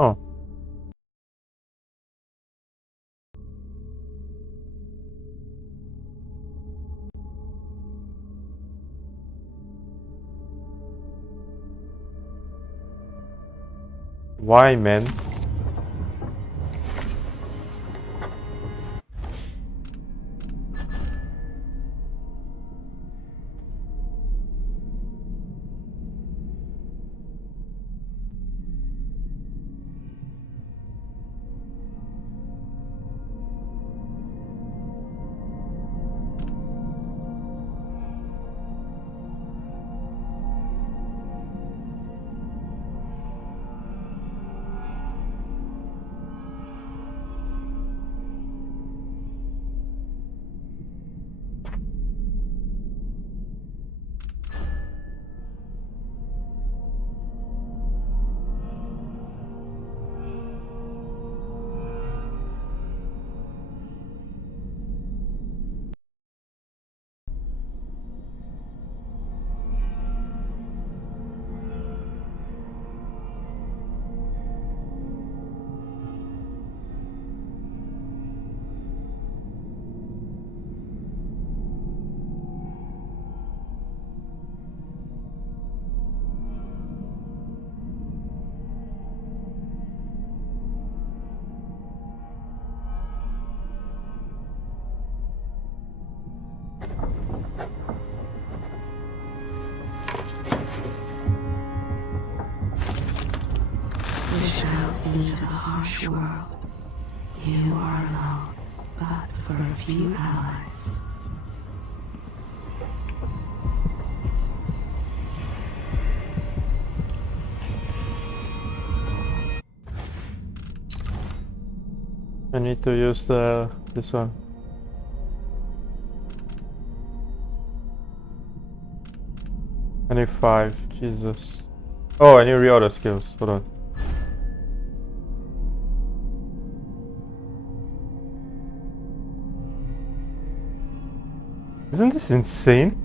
Oh. Why, man? Push out into the harsh world. You are alone, but for a few allies. I need to use this one. I need 5. Jesus. Oh, I need reorder skills. Hold on. Isn't this insane?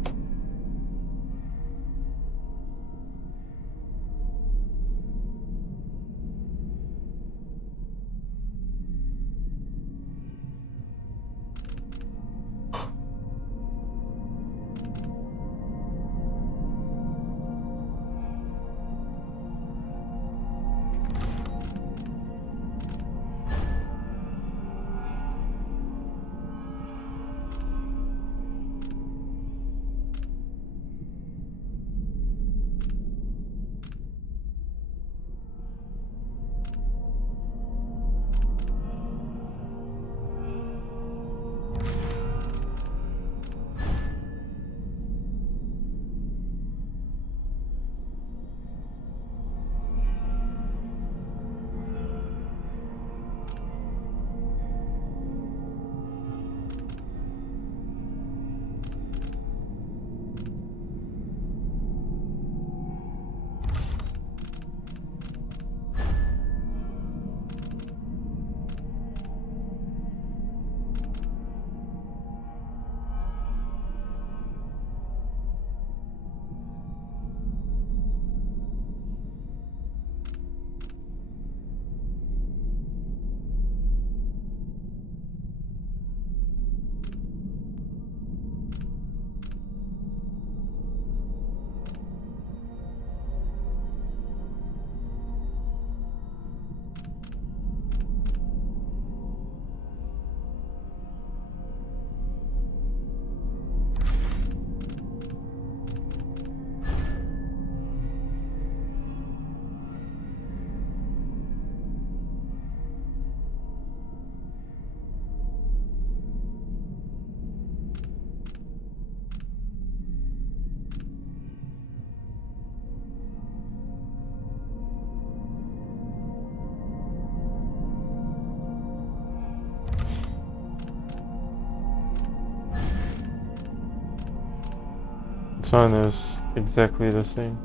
This one is exactly the same.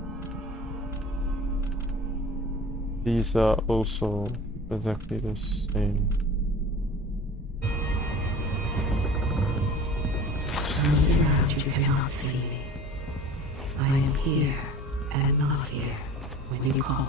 These are also exactly the same. Close around you cannot see me. I am here and not here when you call.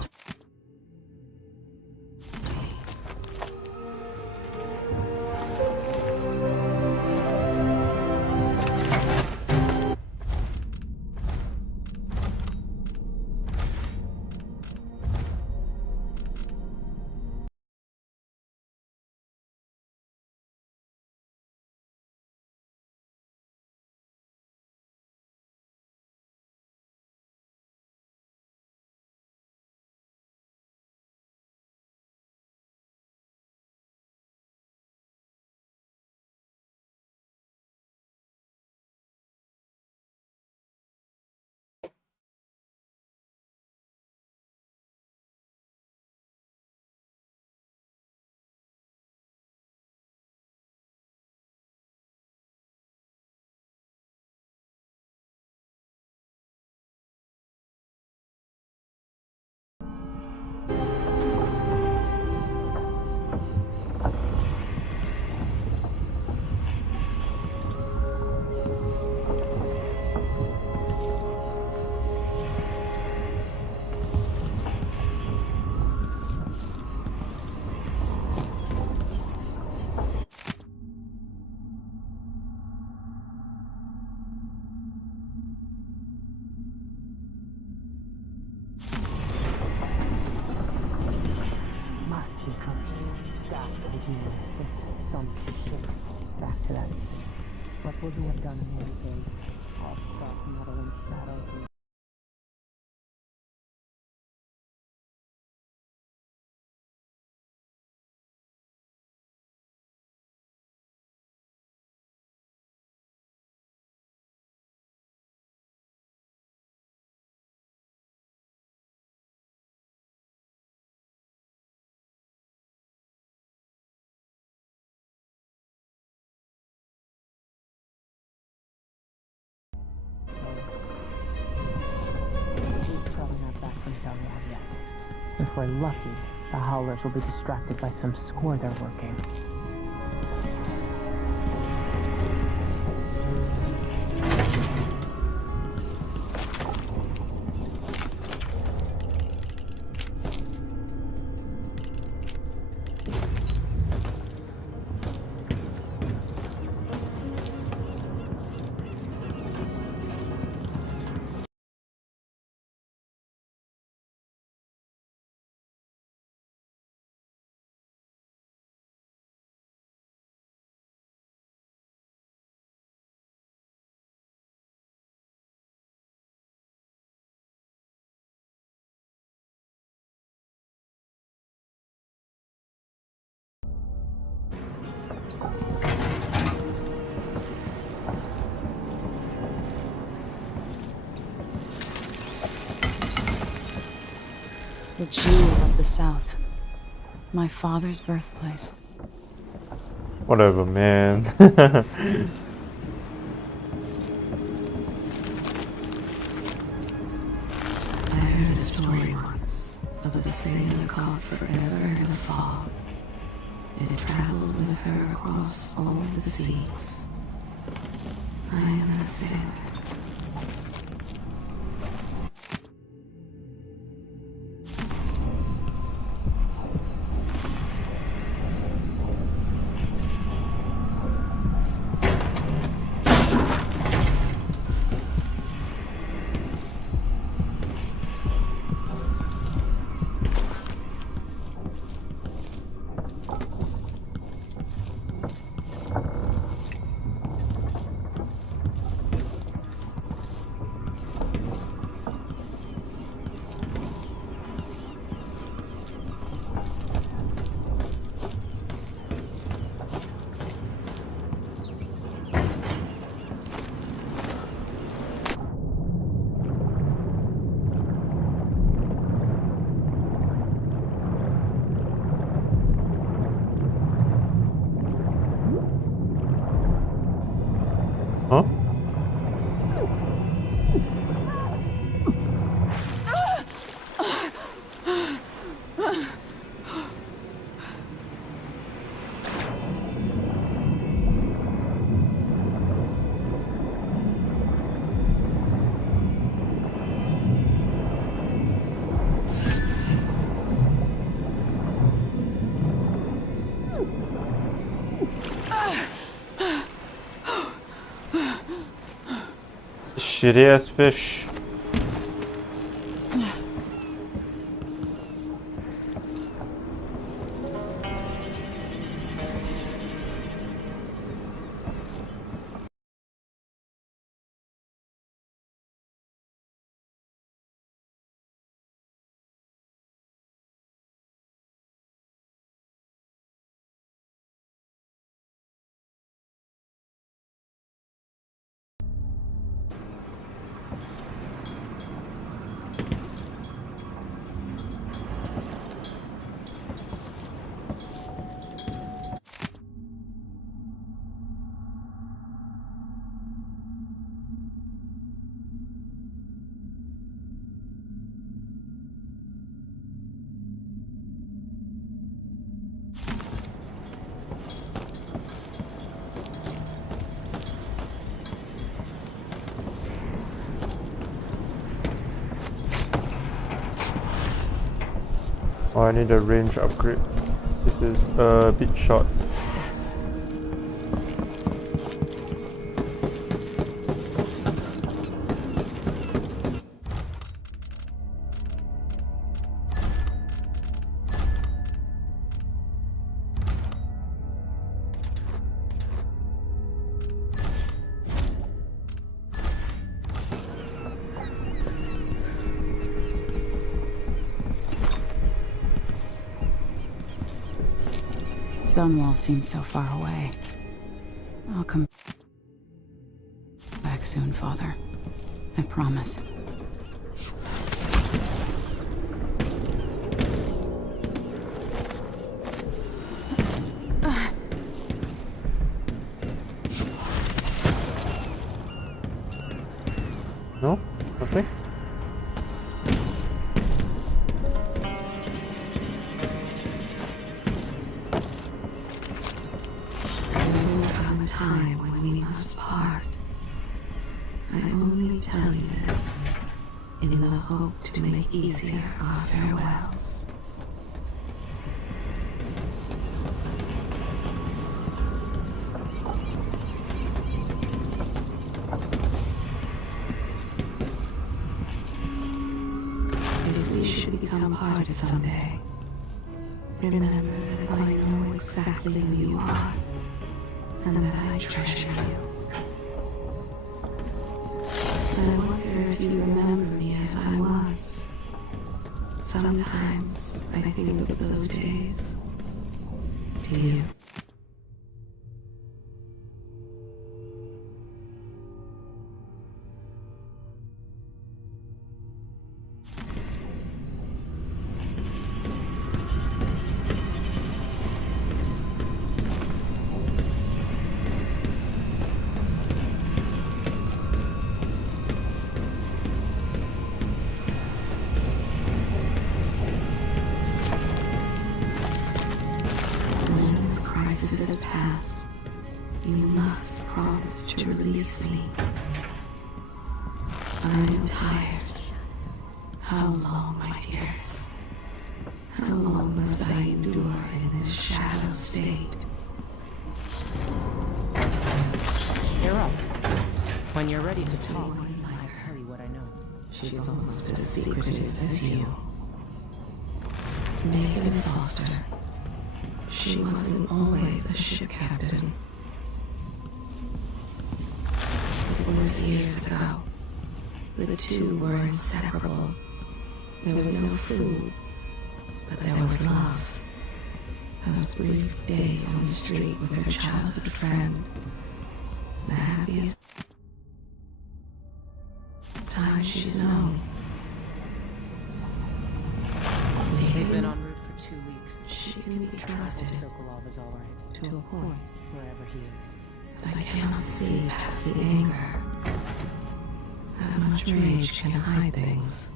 painting, all self-modeling shadows and he's probably not back from Dalian yet. If we're lucky, the Howlers will be distracted by some score they're working. The jewel of the South. My father's birthplace. Whatever, man. I heard a story once of a sailor caught forever in a fog. It traveled with her across all the seas. I am that sailor. Huh? Shitty ass fish. Oh, I need a range upgrade. This is a bit short. Dunwall seems so far away. I'll come back soon, Father. I promise. No? Nothing? There will come a time when we must part. I only tell you this in the hope to make easier our farewells. If we should become parted someday, remember that I know exactly who you are, and that I treasure you. I wonder if you remember me as I was. Sometimes I think of those days. Do you? When this crisis has passed, you must promise to release me. I am tired. How long, my dearest? How long must I endure in this shadow state? You're up. When you're ready to talk, I'll tell you what I know. She's almost as secretive as you. Megan Foster. She wasn't always a ship captain. It was years ago. The two were inseparable. There was no food, but there was love. Those brief days on the street with her childhood friend. The happiest time she's known. They've been en route for 2 weeks. She can be trusted Sokolov is all right. to a point, Wherever he is. but I cannot see past the anger. How much rage can hide things?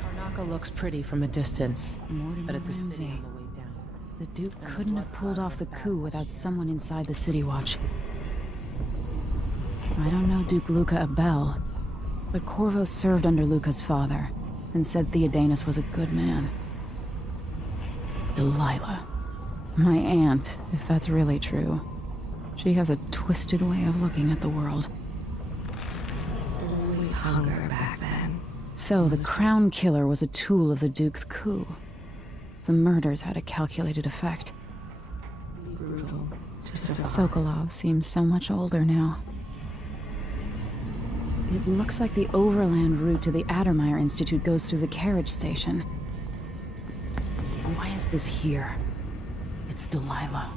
Karnaca looks pretty from a distance, Mortimer but it's a city Ramsay. on the way down. The Duke couldn't have pulled off the coup without someone inside the City Watch. I don't know Duke Luca Abel, but Corvo served under Luca's father and said Theodanis was a good man. Delilah. My aunt, if that's really true. She has a twisted way of looking at the world. Always hunger back then. So the Crown Killer was a tool of the Duke's coup. The murders had a calculated effect. Brutal to survive. Sokolov seems so much older now. It looks like the overland route to the Addermeyer Institute goes through the carriage station. Why is this here? It's Delilah.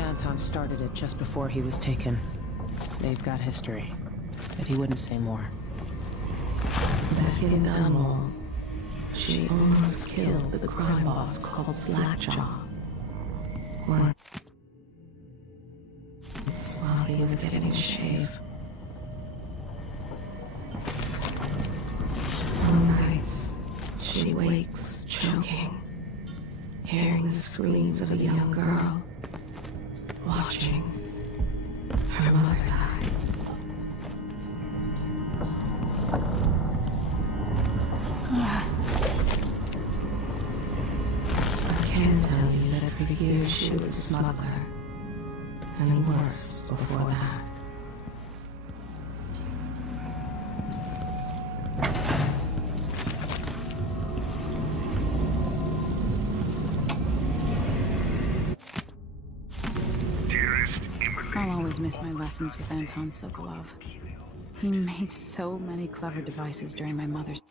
Anton started it just before he was taken. They've got history, but he wouldn't say more. Back in Dunwall, she almost killed the crime boss called Slackjaw. Once, while he was getting a shave. Some nights, she wakes choking, hearing the screams of a young girl, watching her mother die. I can tell you that for years she was a smuggler, and worse before that. I'll always miss my lessons with Anton Sokolov. He made so many clever devices during my mother's...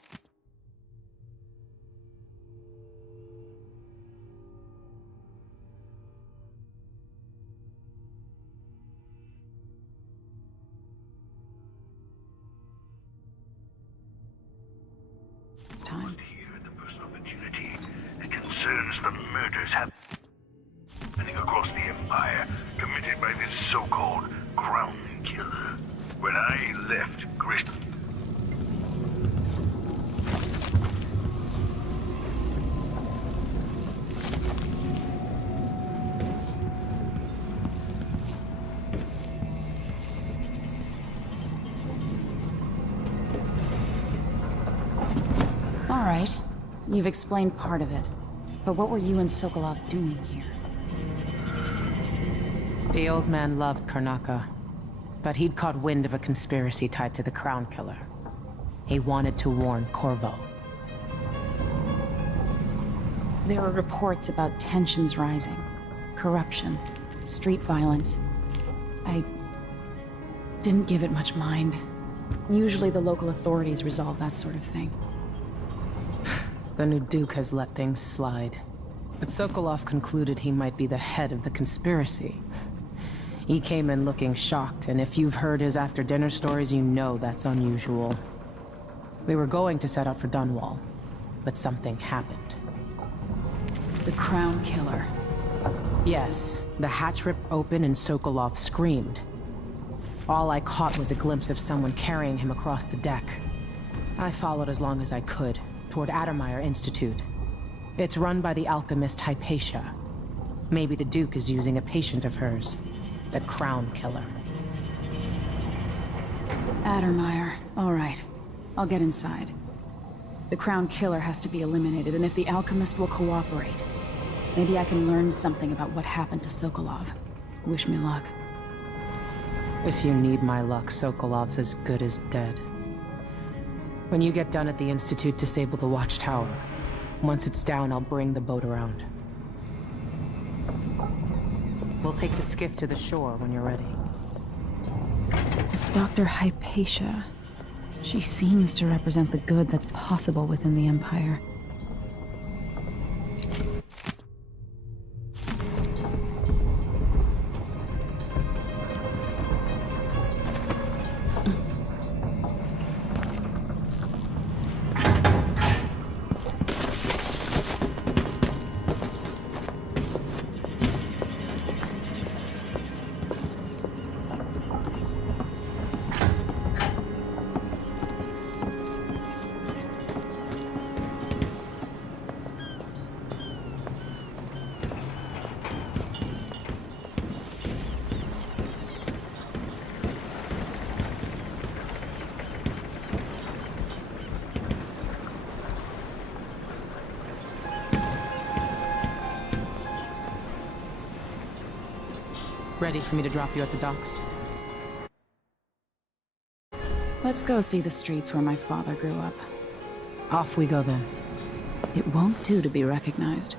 It's time. Here, the first opportunity. It concerns the murders happening across the Empire, committed by this so-called Crown Killer. When I left Grist... All right. You've explained part of it. But what were you and Sokolov doing here? The old man loved Karnaca, but he'd caught wind of a conspiracy tied to the Crown Killer. He wanted to warn Corvo. There were reports about tensions rising, corruption, street violence. I didn't give it much mind. Usually the local authorities resolve that sort of thing. The new Duke has let things slide. But Sokolov concluded he might be the head of the conspiracy. He came in looking shocked, and if you've heard his after-dinner stories, you know that's unusual. We were going to set out for Dunwall, but something happened. The Crown Killer. Yes, the hatch ripped open and Sokolov screamed. All I caught was a glimpse of someone carrying him across the deck. I followed as long as I could, toward Addermire Institute. It's run by the alchemist Hypatia. Maybe the Duke is using a patient of hers, the Crown Killer. Addermire. All right. I'll get inside. The Crown Killer has to be eliminated, and if the alchemist will cooperate, maybe I can learn something about what happened to Sokolov. Wish me luck. If you need my luck, Sokolov's as good as dead. When you get done at the Institute, disable the watchtower. Once it's down, I'll bring the boat around. We'll take the skiff to the shore when you're ready. This Dr. Hypatia. She seems to represent the good that's possible within the Empire. Ready for me to drop you at the docks? Let's go see the streets where my father grew up. Off we go then. It won't do to be recognized.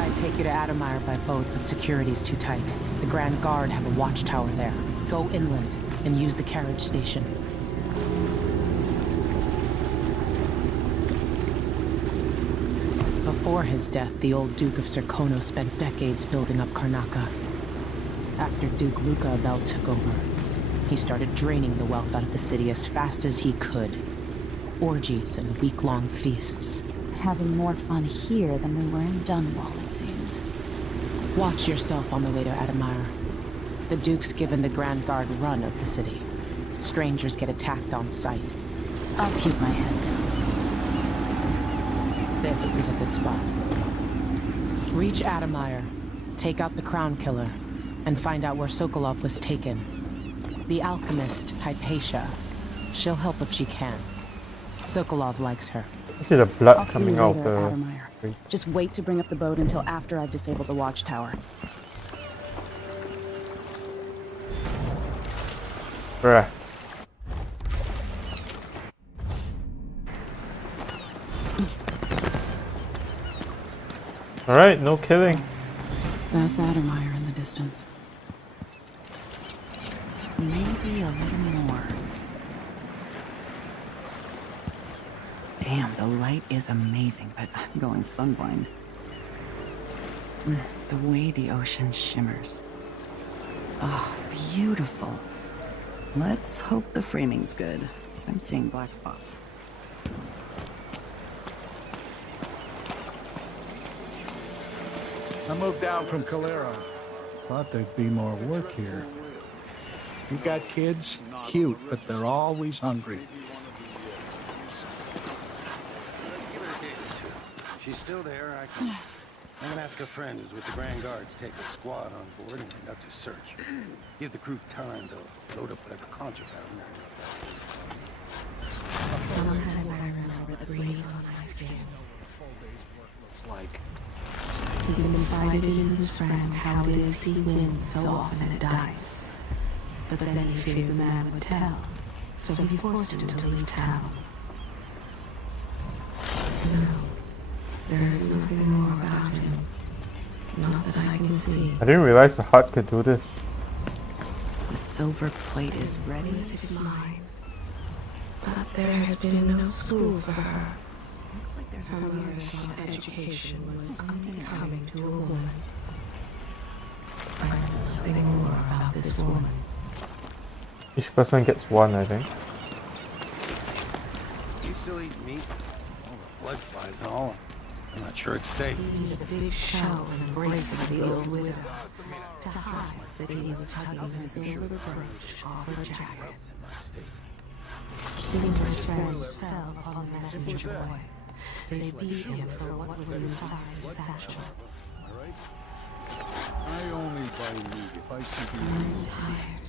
I'd take you to Addermire by boat, but security's too tight. The Grand Guard have a watchtower there. Go inland and use the carriage station. Before his death, the old Duke of Serkonos spent decades building up Karnaca. After Duke Luca Abel took over, he started draining the wealth out of the city as fast as he could. Orgies and week-long feasts. Having more fun here than we were in Dunwall, it seems. Watch yourself on the way to Addermire. The Duke's given the Grand Guard run of the city. Strangers get attacked on sight. I'll keep my head down. This is a good spot. Reach Addermire, take out the Crown Killer, and find out where Sokolov was taken. The alchemist, Hypatia. She'll help if she can. Sokolov likes her. I see the blood I'll see you coming out later at the Addermire. street. Just wait to bring up the boat until after I've disabled the watchtower. Bruh. Alright, no killing. That's Addermire in the distance. Maybe a little more. Damn, the light is amazing, but I'm going sunblind. The way the ocean shimmers. Oh, beautiful. Let's hope the framing's good. I'm seeing black spots. I moved down from Calero. Thought there'd be more work here. You got kids? Cute, but they're always hungry. If she's still there, I'm gonna ask a friend who's with the Grand Guard to take the squad on board and conduct a search. Give the crew time to load up whatever contraband Sometimes I remember the breeze on my skin. looks like. He confided in his friend how it is he wins so often at dice. But then he feared the man would tell, so he forced him to leave town. No, there is nothing more about him. Not that I can see. I didn't realize the hut could do this. The silver plate is ready. Visited mine. But there has been no school for her. Looks like there's Her mother's thought education was unbecoming to a woman. I know nothing more about this woman. Each person gets one, I think. You still eat meat? All the blood flies and all. I'm not sure it's safe. He made a big show and embrace of the old widow to hide that he was tugging the silver brooch off her jacket. His friends fell upon the messenger boy. They beat him for what was inside his satchel. I only buy meat if I see I'm tired.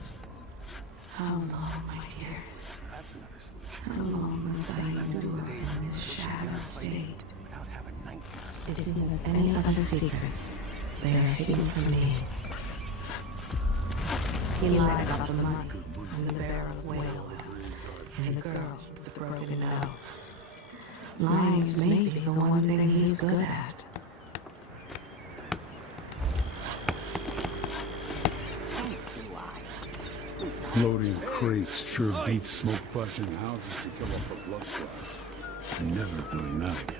How long, my dears? That's another solution. How long must I endure in this shadow state? Without having nightmares. If he has any other secrets, they are hidden from me. He lied about the money and the barrel of whale oil and the girl with the broken nose. Lying is maybe the one thing he's good at. Loading crates sure beats smoke flushing houses to kill off the blood clots. I'm never doing that again.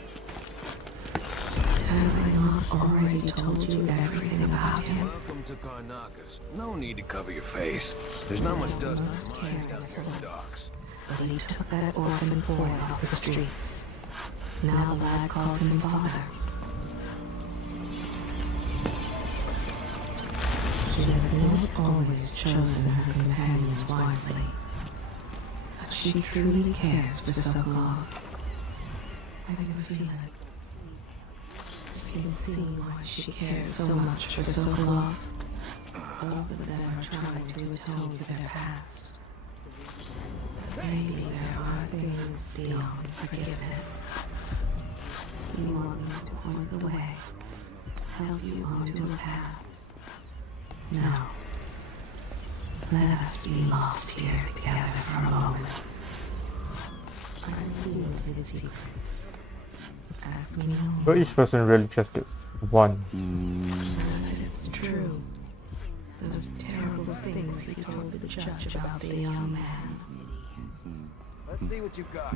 Have I not already told you everything about him? Welcome to Karnakas. No need to cover your face. There's not much dust on the lines down there in the docks. But he took that orphan boy off the streets. Now the lad calls him father. She has not always chosen her companions wisely, but she truly cares for Sokolov. I can feel it. I can see why she cares so much for Sokolov. Both of them are trying to atone for their past. Maybe there are things beyond forgiveness. You want me to point the way, help you onto a path. No. Let us be lost here together for a moment. I revealed his secrets. Ask me no more. But each person really just get one. It's true. Those terrible things he told the judge about the young man. Let's see what you've got.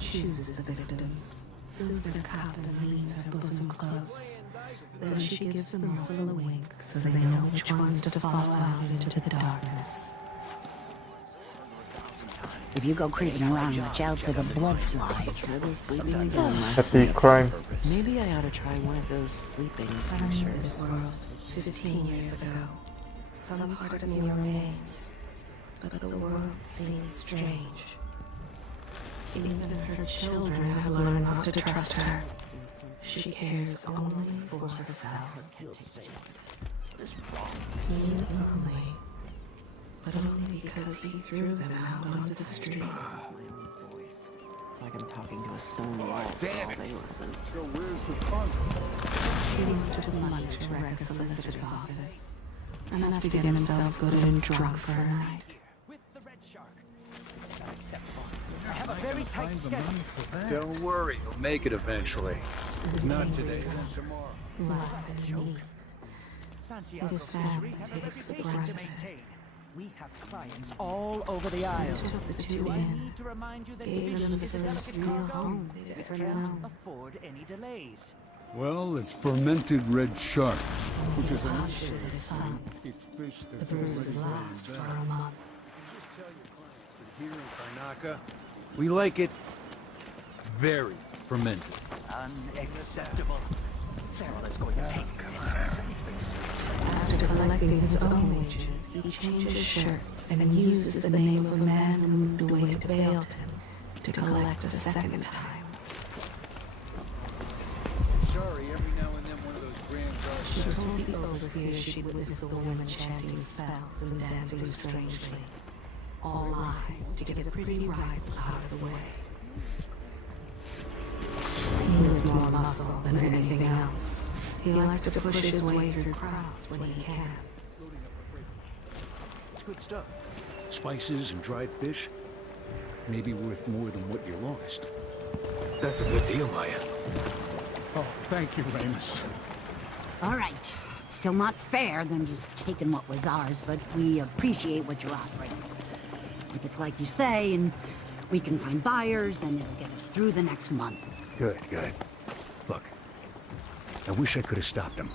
She chooses the victims, fills their cup and leans her bosom close. Then she gives them muscle a wink so they know which ones to follow out into the darkness. If you go creeping around, watch out for the blood flies. I was sleeping again last Happy night. crime. Maybe I ought to try one of those sleeping From pictures. this world, 15 years ago, some part of me remains, but the world seems strange. Even her children have learned not to trust her. She cares only for herself. He is lonely, but only because he threw them out onto the street. It's like I'm talking to a stone wall. Damn it. They listen. So where's the fun? He used to money to wreck a solicitor's office, enough to get himself good and drunk for a night. Don't worry, you'll make it eventually. If not today, then tomorrow. Love and me. His family takes the brunt of it. We have clients all over the I isles. took the two Do I in, need to remind you that gave fish them the is a first delicate real cargo? home they'd You ever can't known. afford any delays. Well, it's fermented red shark. Which is Hush is his son. It's fish The that's bruises last for a month. Just tell your clients that here in Karnaca, we like it very fermented. Unacceptable. Farrell is going to hate this. After collecting his own wages, he changes shirts and uses the name of a man who moved away to Bailton to collect a second time. Sorry, every now and then one of those grand She guards. told the overseer she'd witnessed the woman chanting spells and dancing strangely. All lies to get a pretty rival out of the way. He has more muscle than anything else. He likes to push his way through crowds when he can. It's good stuff. Spices and dried fish. Maybe worth more than what you lost. That's a good deal, Maya. Oh, thank you, Ramus. All right. Still not fair than just taking what was ours, but we appreciate what you're offering. If it's like you say, and we can find buyers, then it'll get us through the next month. Good, good. Look, I wish I could have stopped him.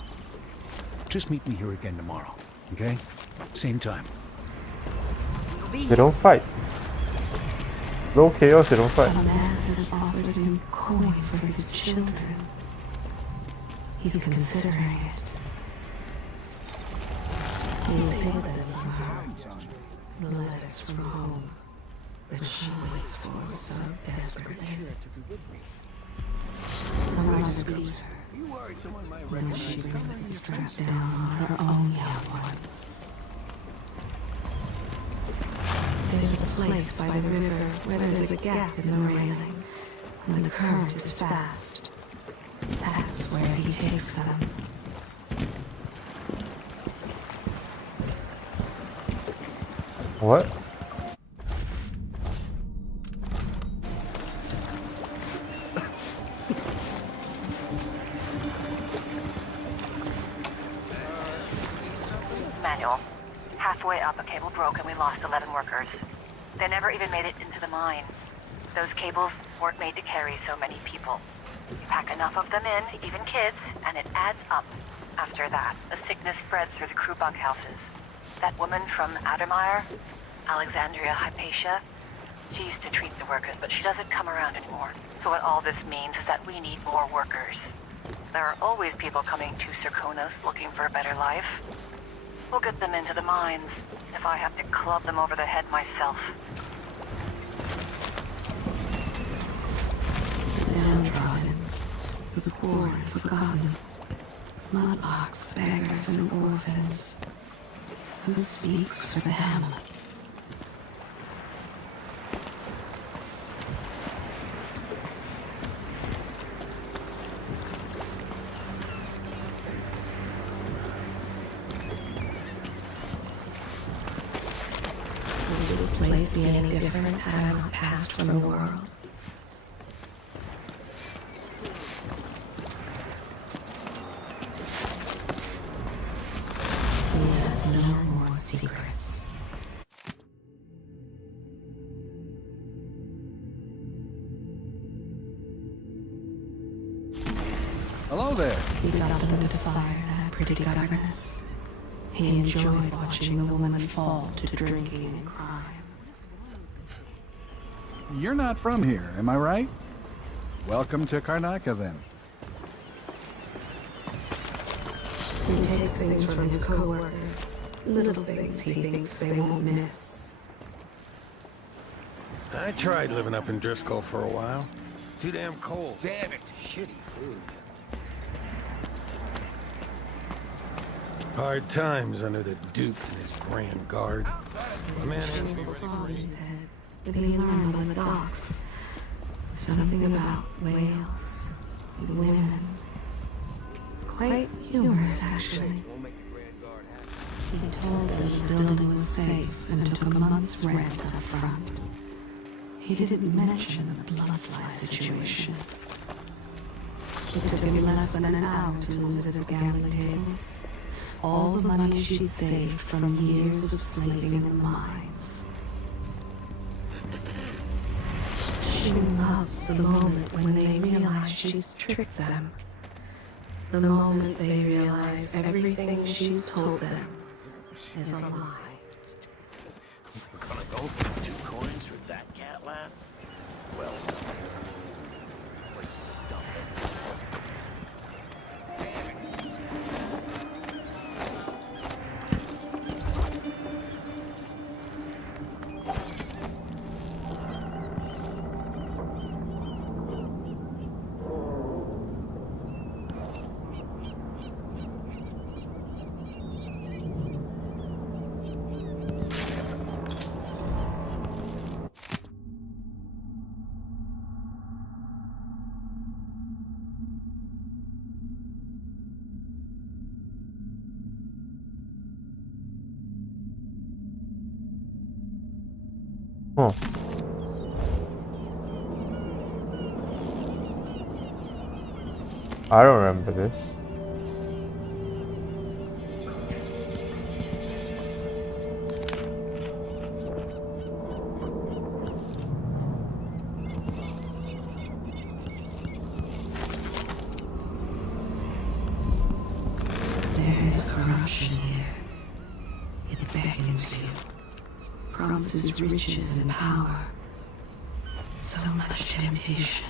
Just meet me here again tomorrow, okay? Same time. We'll be They don't fight. No chaos, they don't A fight. man has offered him coin for his children. He's considering it. He's hidden from her the letters from home that she waits for so desperately. Someone to beat her You worried someone might when recognize she you? brings the strap down on her own young ones. There's a place by the river where there's a gap in the railing, and the current is fast. That's where he takes them. What? Manual. Halfway up, a cable broke and we lost 11 workers. They never even made it into the mine. Those cables weren't made to carry so many people. You pack enough of them in, even kids, and it adds up. After that, the sickness spreads through the crew bunkhouses. That woman from Addermeyer, Alexandria Hypatia, she used to treat the workers, but she doesn't come around anymore. So what all this means is that we need more workers. There are always people coming to Serkonos looking for a better life. We'll get them into the mines, if I have to club them over the head myself. The downtrodden, the poor and forgotten, mudlarks, beggars, and orphans. Who speaks for the hamlet? Will this place be any different had I not passed from the world? He has no more secrets. Hello there. He got them to fire that pretty governess. He enjoyed watching the woman fall to drinking and crime. You're not from here, am I right? Welcome to Karnaca, then. He takes things from his co-workers. Little things he thinks they won't miss. I tried living up in Driscoll for a while. Too damn cold. Damn it. Shitty food. Hard times under the Duke and his Grand Guard. The man has me Saw in his head that he learned on the docks. Something about whales and women. Quite humorous, actually. He told them the building was safe and took a month's rent up front. He didn't mention the bloodfly situation. It took him less than an hour to visit the gambling tables, all the money she'd saved from years of slaving in the mines. She loves the moment when they realize she's tricked them. The moment they realize everything she's told them is a lie. We're gonna go for 2 coins for that cat laugh? Well, Huh. I don't remember this. There is corruption here. It beckons you. Promises riches and power. So much temptation.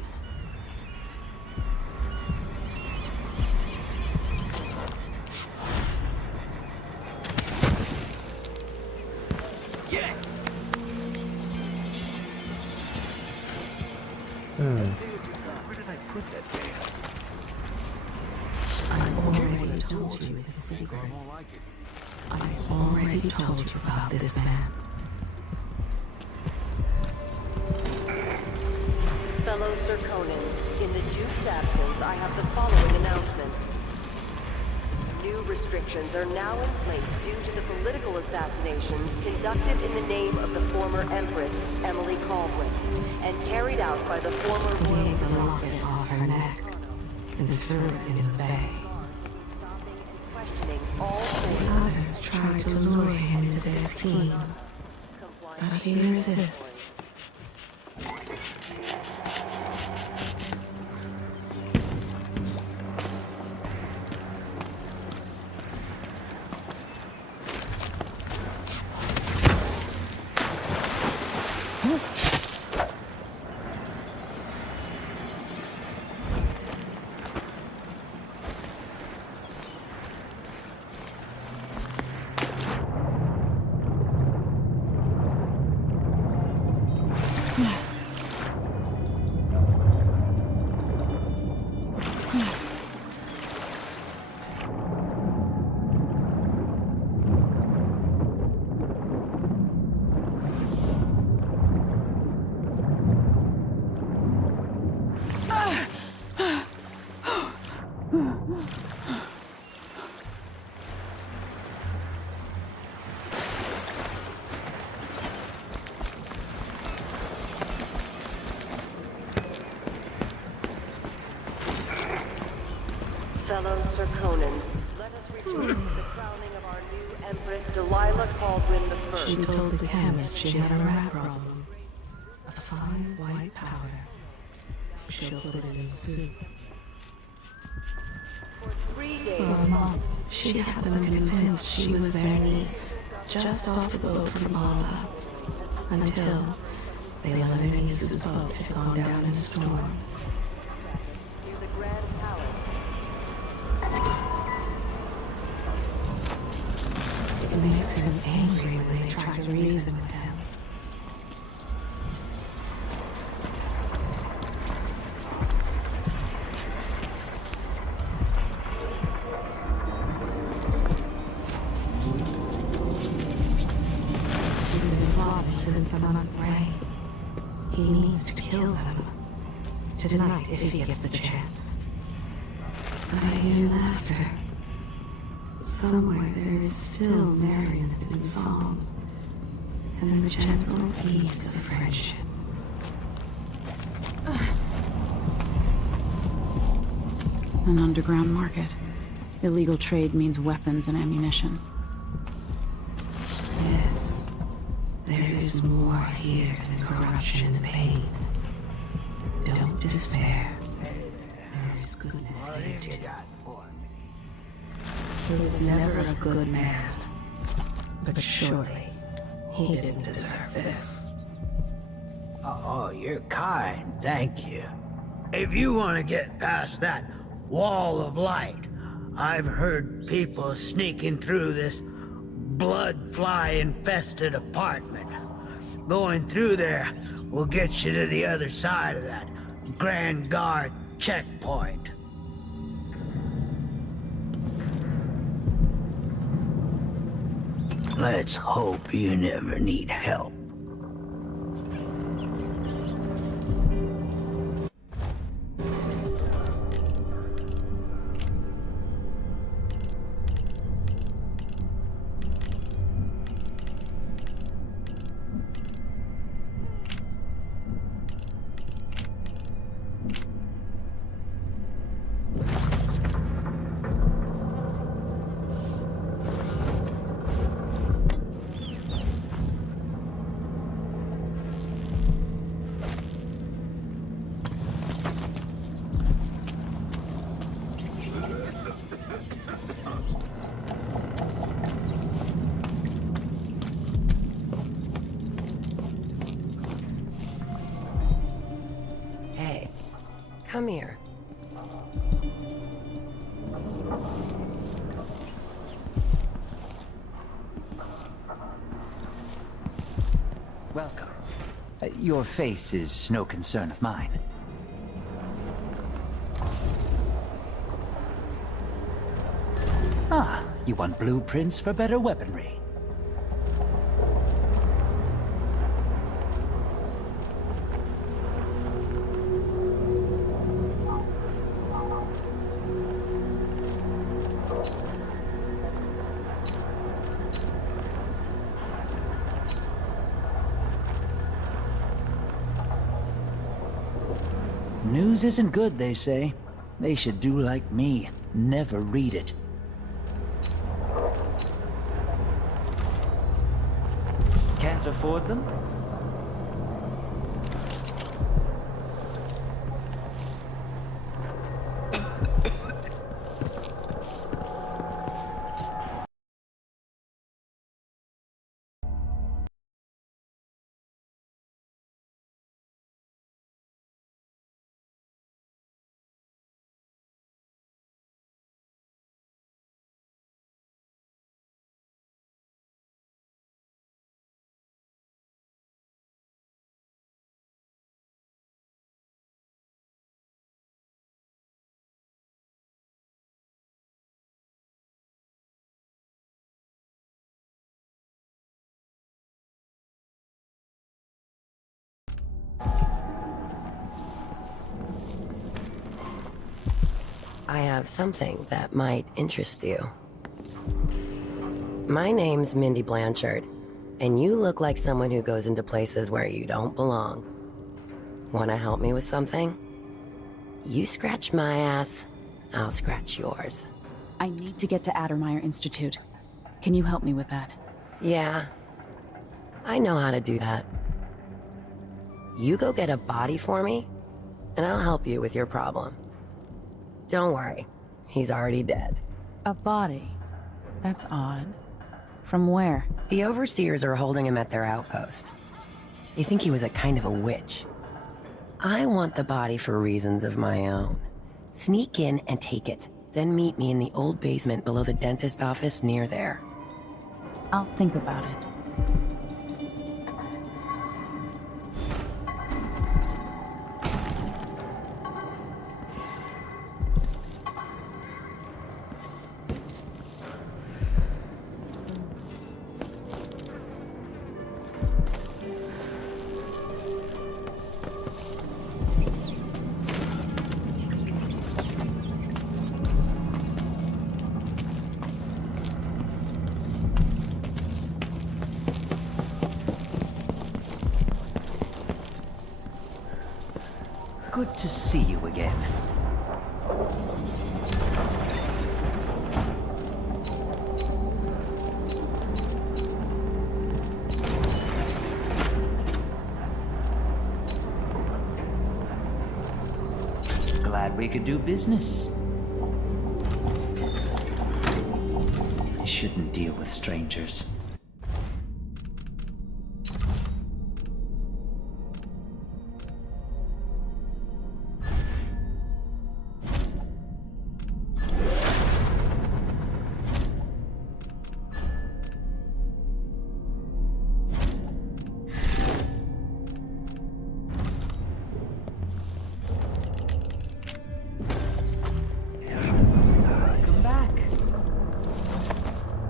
where did I put that damn? I've already told you his secrets. I've already told you about this man. Fellow Sir Conan, in the Duke's absence, I have the following announcement. New restrictions are now in place due to the political assassinations conducted in the name of the former Empress, Emily Kaldwin, and carried out by the former royal Gave the locket off her neck and threw it into the bay. questioning all Others tried to lure him into their scheme, but he resists. Fellow Sir Conan, let us rejoice at the crowning of our new Empress Delilah Kaldwin I. She told the chemist she had a rat problem. A fine white powder. She'll put it in soup. For 3 days, For a month, she had them convinced she was their niece, just off the boat from Ala, until they learned their niece's boat had gone down in a storm. near the Grand Palace. It makes him angry when they try to reason with him. He's been plotting since the month rain. He needs to kill them. Tonight, if he gets the chance. But I hear laughter. Somewhere there is still merriment and song, and the gentle ease of friendship. An underground market. Illegal trade means weapons and ammunition. Yes, there is more here than corruption and pain. Don't despair. There is goodness here too. He was never a good man, but surely he didn't deserve this. Oh, you're kind, thank you. If you want to get past that wall of light, I've heard people sneaking through this blood-fly-infested apartment. Going through there will get you to the other side of that Grand Guard checkpoint. Let's hope you never need help. Hey, come here. Welcome. Your face is no concern of mine. Ah, you want blueprints for better weaponry. News isn't good, they say. They should do like me. Never read it. Can't afford them? I have something that might interest you. My name's Mindy Blanchard, and you look like someone who goes into places where you don't belong. Want to help me with something? You scratch my ass, I'll scratch yours. I need to get to Addermeyer Institute. Can you help me with that? Yeah, I know how to do that. You go get a body for me, and I'll help you with your problem. Don't worry, he's already dead. A body? That's odd. From where? The overseers are holding him at their outpost. They think he was a kind of a witch. I want the body for reasons of my own. Sneak in and take it, then meet me in the old basement below the dentist office near there. I'll think about it. Good to see you again. we could do business. I shouldn't deal with strangers.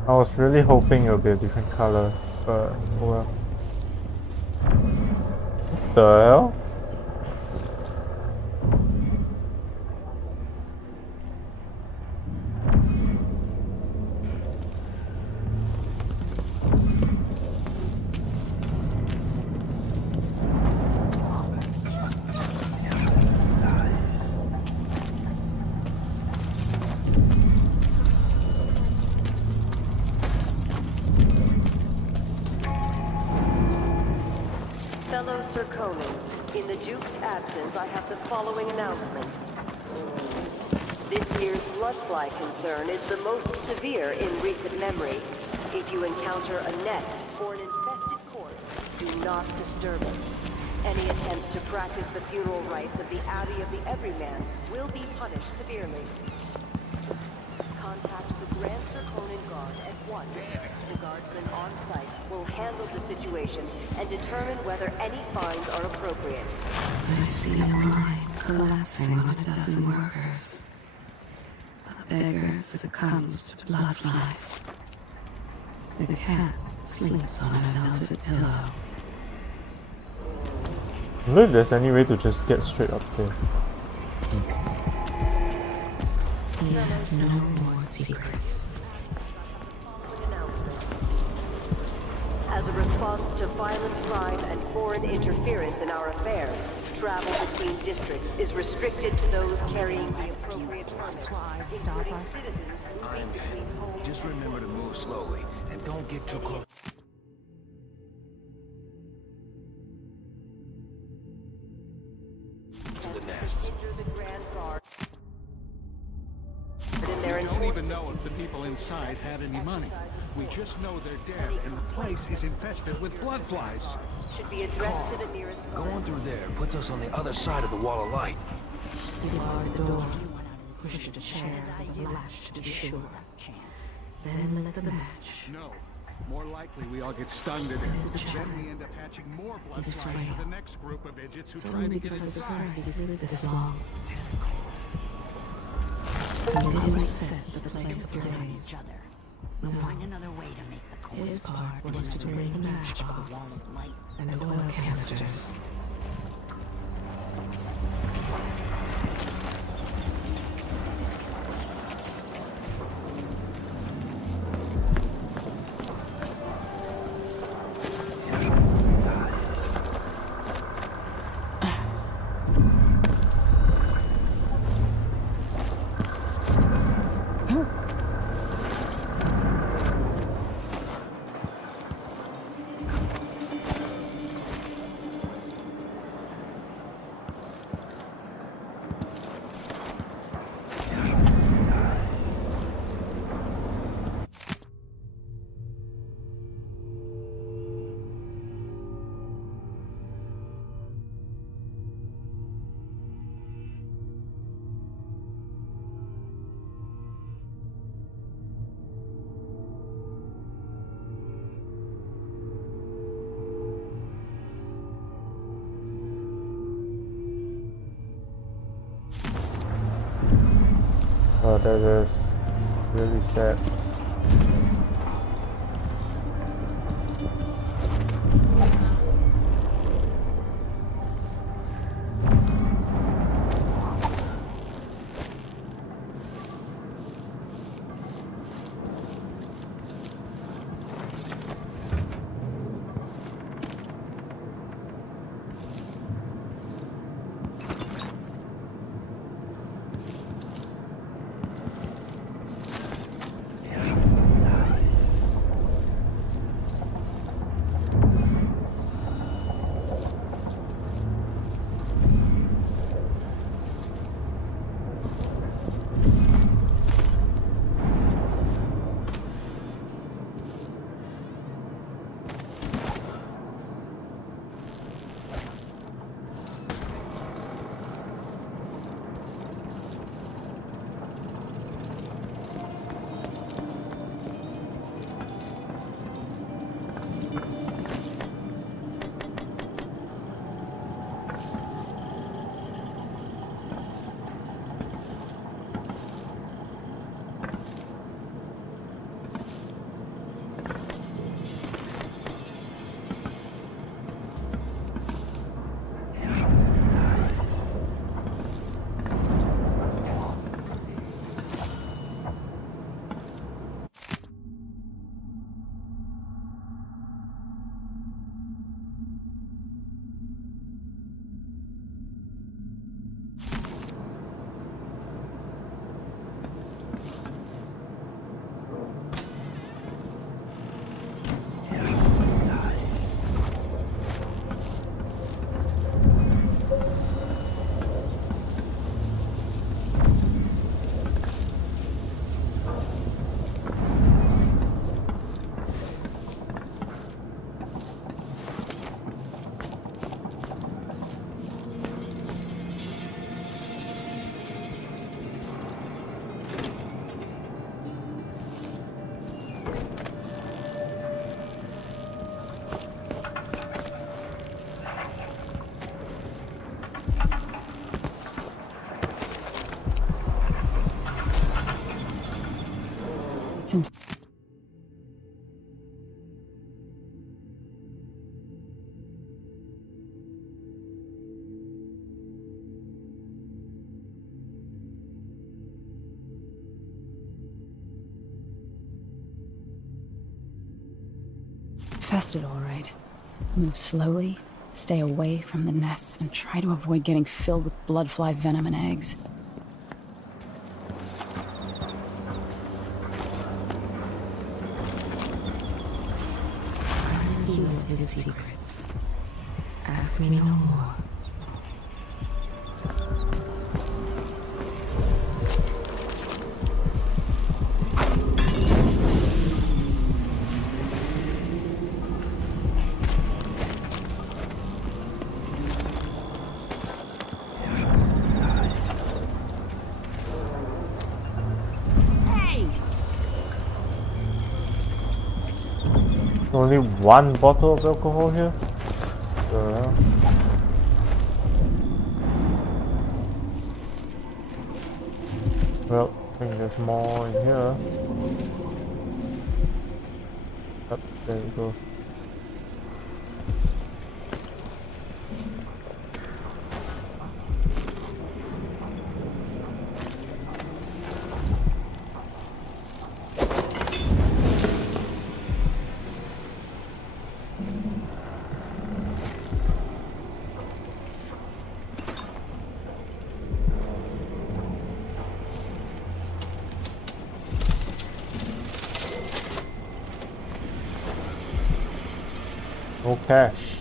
I was really hoping it would be a different color, but oh well. What the hell? Fellow Serkonans, in the Duke's absence, I have the following announcement. This year's bloodfly concern is the most severe in recent memory. If you encounter a nest or an infested corpse, do not disturb it. Any attempt to practice the funeral rites of the Abbey of the Everyman will be punished severely. Contact the Grand Serkonan Guard at once. The guardsmen on site will handle the situation and determine whether any fines are appropriate. I see a mine collapsing on a dozen workers. A beggar succumbs to blood flies. The cat sleeps on a velvet pillow. I wonder if there's any way to just get straight up there. He has no more secrets. As a response to violent crime and foreign interference in our affairs, travel between districts is restricted to those carrying the appropriate permits, including citizens moving between homes. Just remember to move slowly and don't get too close. To the nests. We don't even know if the people inside had any money. We just know they're dead, and the place is infested with blood flies. Should be addressed to the nearest. Going through there puts us on the other side of the wall of light. Bar the door. Pushed a chair with a latch to be sure. Then lit the match. No. More likely we all get stung to death. Then we end up hatching more blood flies for the next group of idiots who It's try to only get because the inside. fires lived this long. He didn't set the place ablaze. No. Find another way to make the core His spark part was to bring the matchbox and oil canisters. Oh, that is really sad. It's in. Infested, all right. Move slowly, stay away from the nests, and try to avoid getting filled with bloodfly venom and eggs. Revealed his secrets. Ask me no more. Only one bottle of alcohol here? Well, I think there's more in here. Oh, there you go. No cash.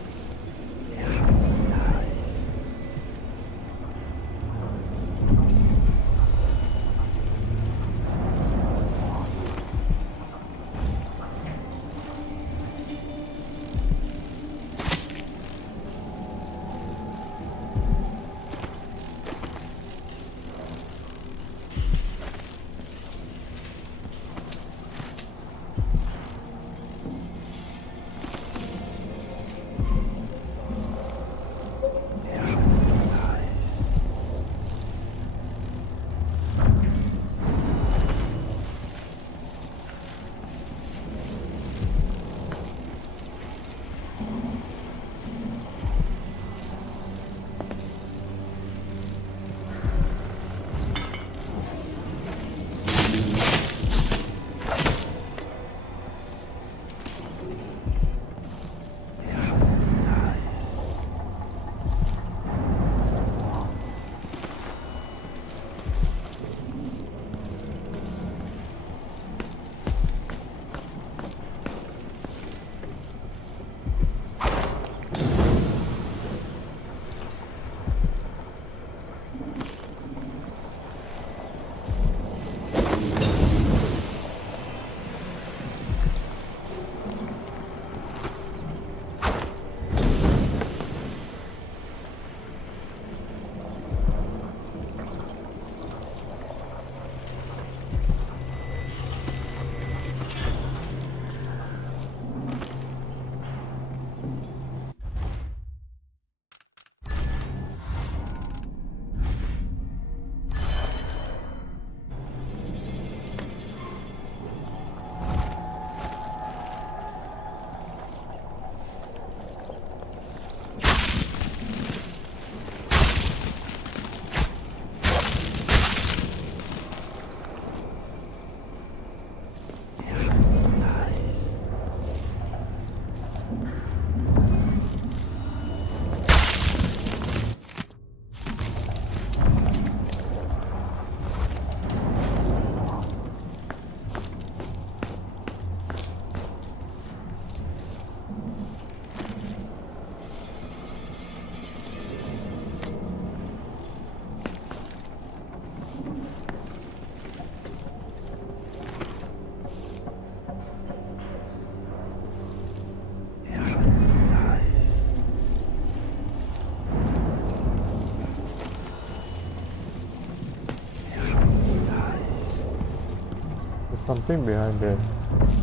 Something behind there.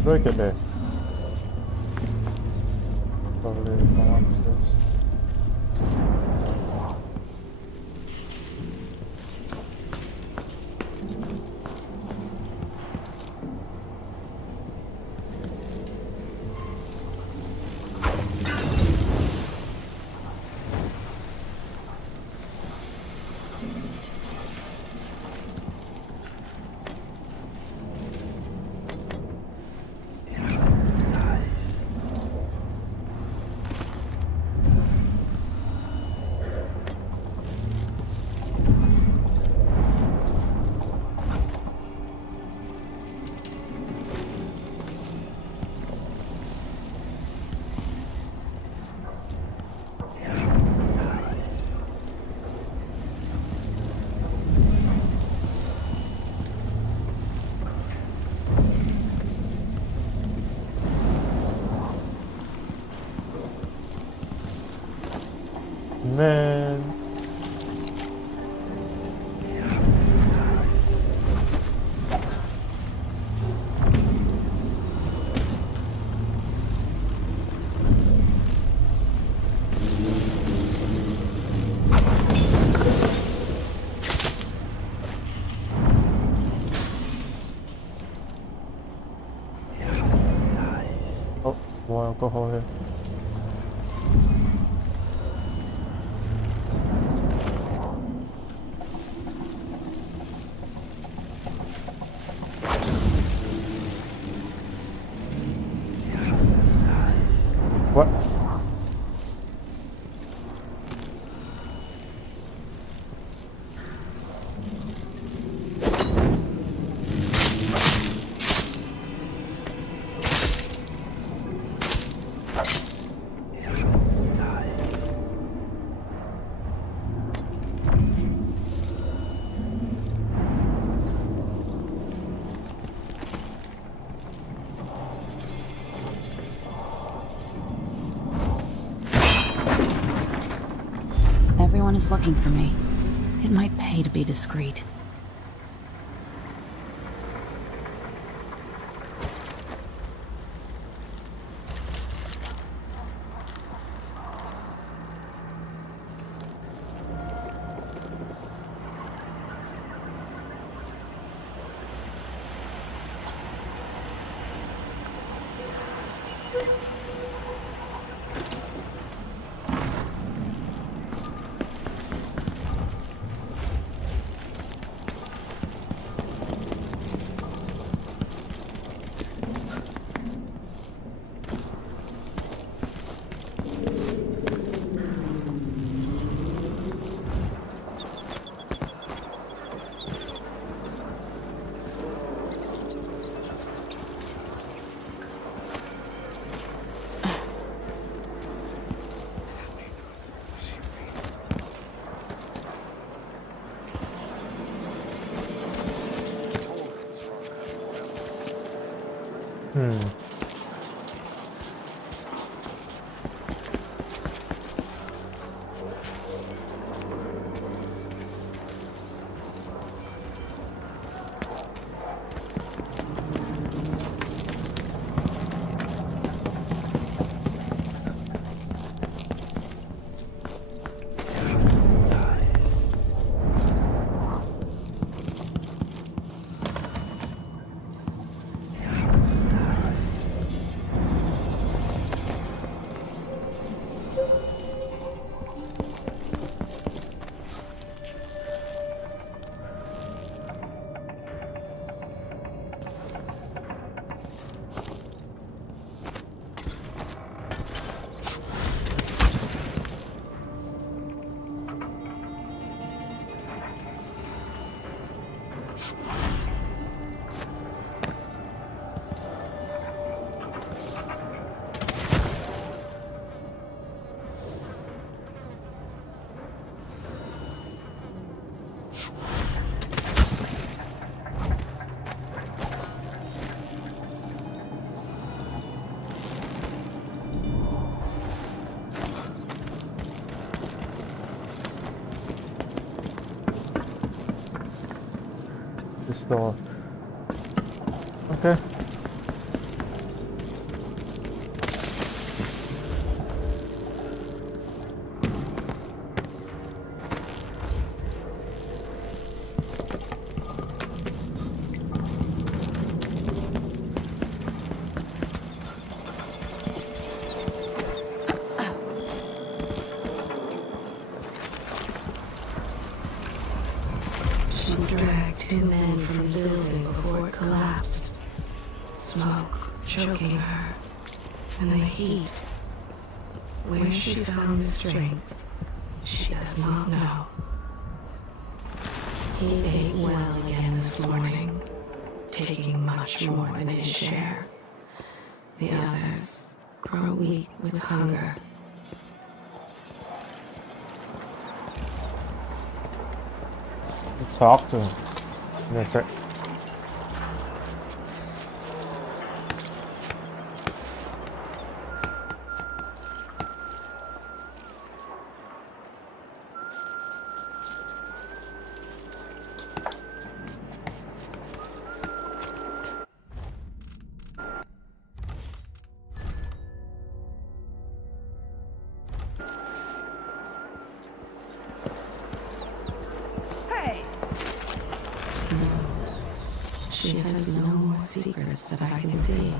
Look at that. Probably come upstairs. man. Oh, more alcohol here. What? Everyone is looking for me. It might pay to be discreet. This door. Okay. She dragged two men from the building before it collapsed. Smoke choking her, and the heat. Where she found the strength, she does not know. He ate well again this morning, taking much more than his share. The others grow weak with hunger. Talk to him. Yes, sir. She has no more secrets that I can see.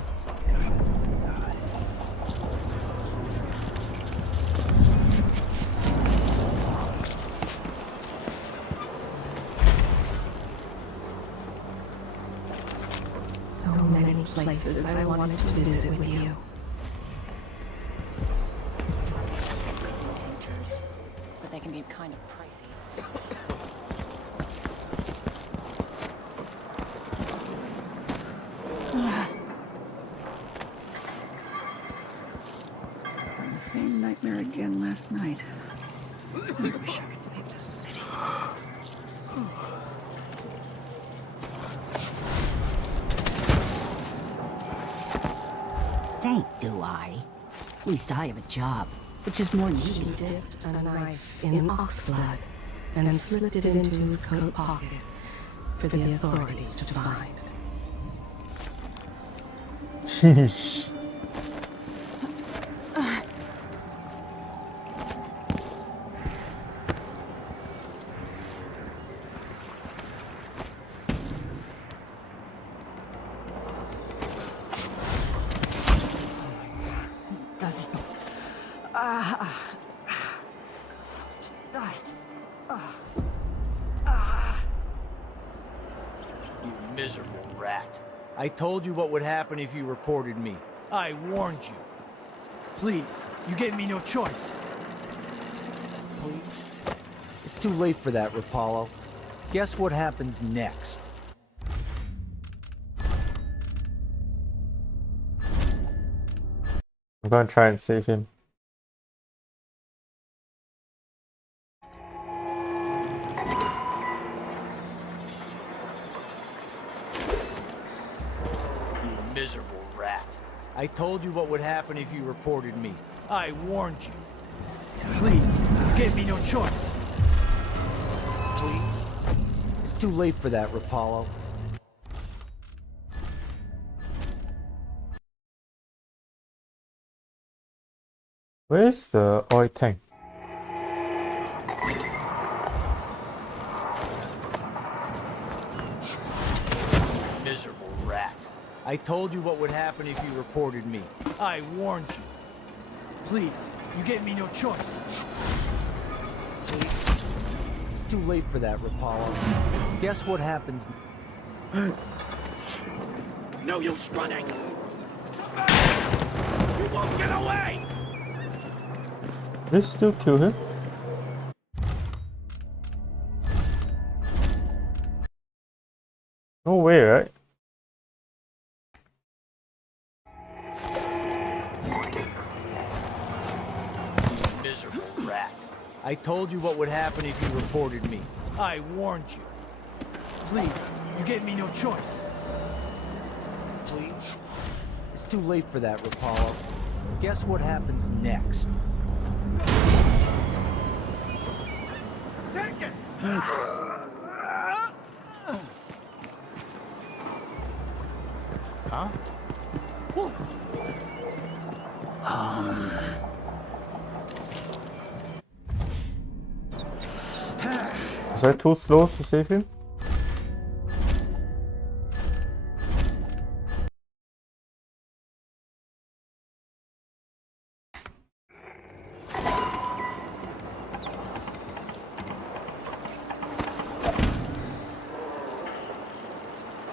So many places I wanted to visit with you. But they can be kind of pricey. The same nightmare again last night. I wish I could leave this city. Stink, do I? At least I have a job, which is more He needed. dipped a knife in oxblood and slipped it into his coat pocket for the authorities to find. Sheesh. Dust. So much dust. You miserable rat. I told you what would happen if you reported me. I warned you. Please, you gave me no choice. Please? It's too late for that, Rapallo. Guess what happens next? I'm gonna try and save him. You miserable rat. I told you what would happen if you reported me. I warned you. Please, you gave me no choice. Please? It's too late for that, Rapallo. Where's the oil tank? Miserable rat. I told you what would happen if you reported me. I warned you. Please, you gave me no choice. Please? It's too late for that, Rapallo. Guess what happens? No use running! You won't get away! Did they still kill him? No way, right? Miserable rat. I told you what would happen if you reported me. I warned you. Please, you gave me no choice. Please? It's too late for that, Rapallo. Guess what happens next? Take it! Huh? Was I too slow to save him?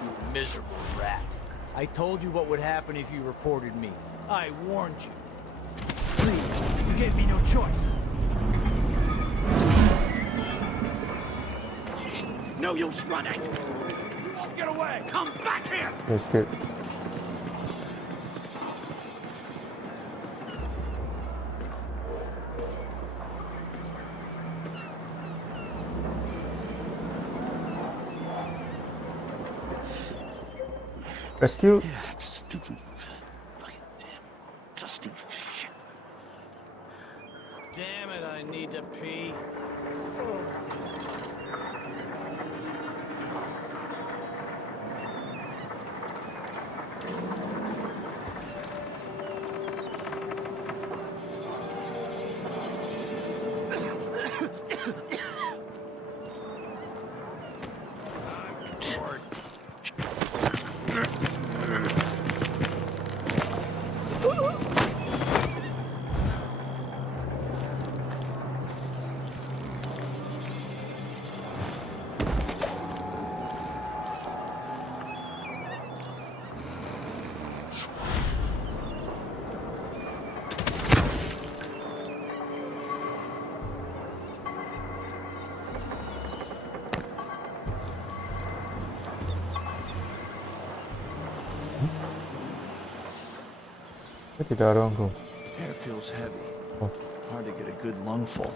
You miserable rat. I told you what would happen if you reported me. I warned you. Please, you gave me no choice. No use running! You won't get away! Come back here! They escaped. Rescue. Stupid, fucking damn, dusty shit. Damn it, I need to pee. Where did Aaron go? Air feels heavy. Oh. Hard to get a good lungful.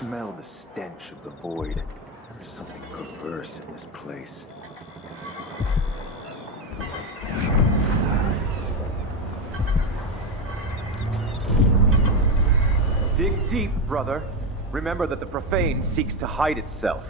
Smell the stench of the void. There is something perverse in this place. Dig deep, brother. Remember that the profane seeks to hide itself.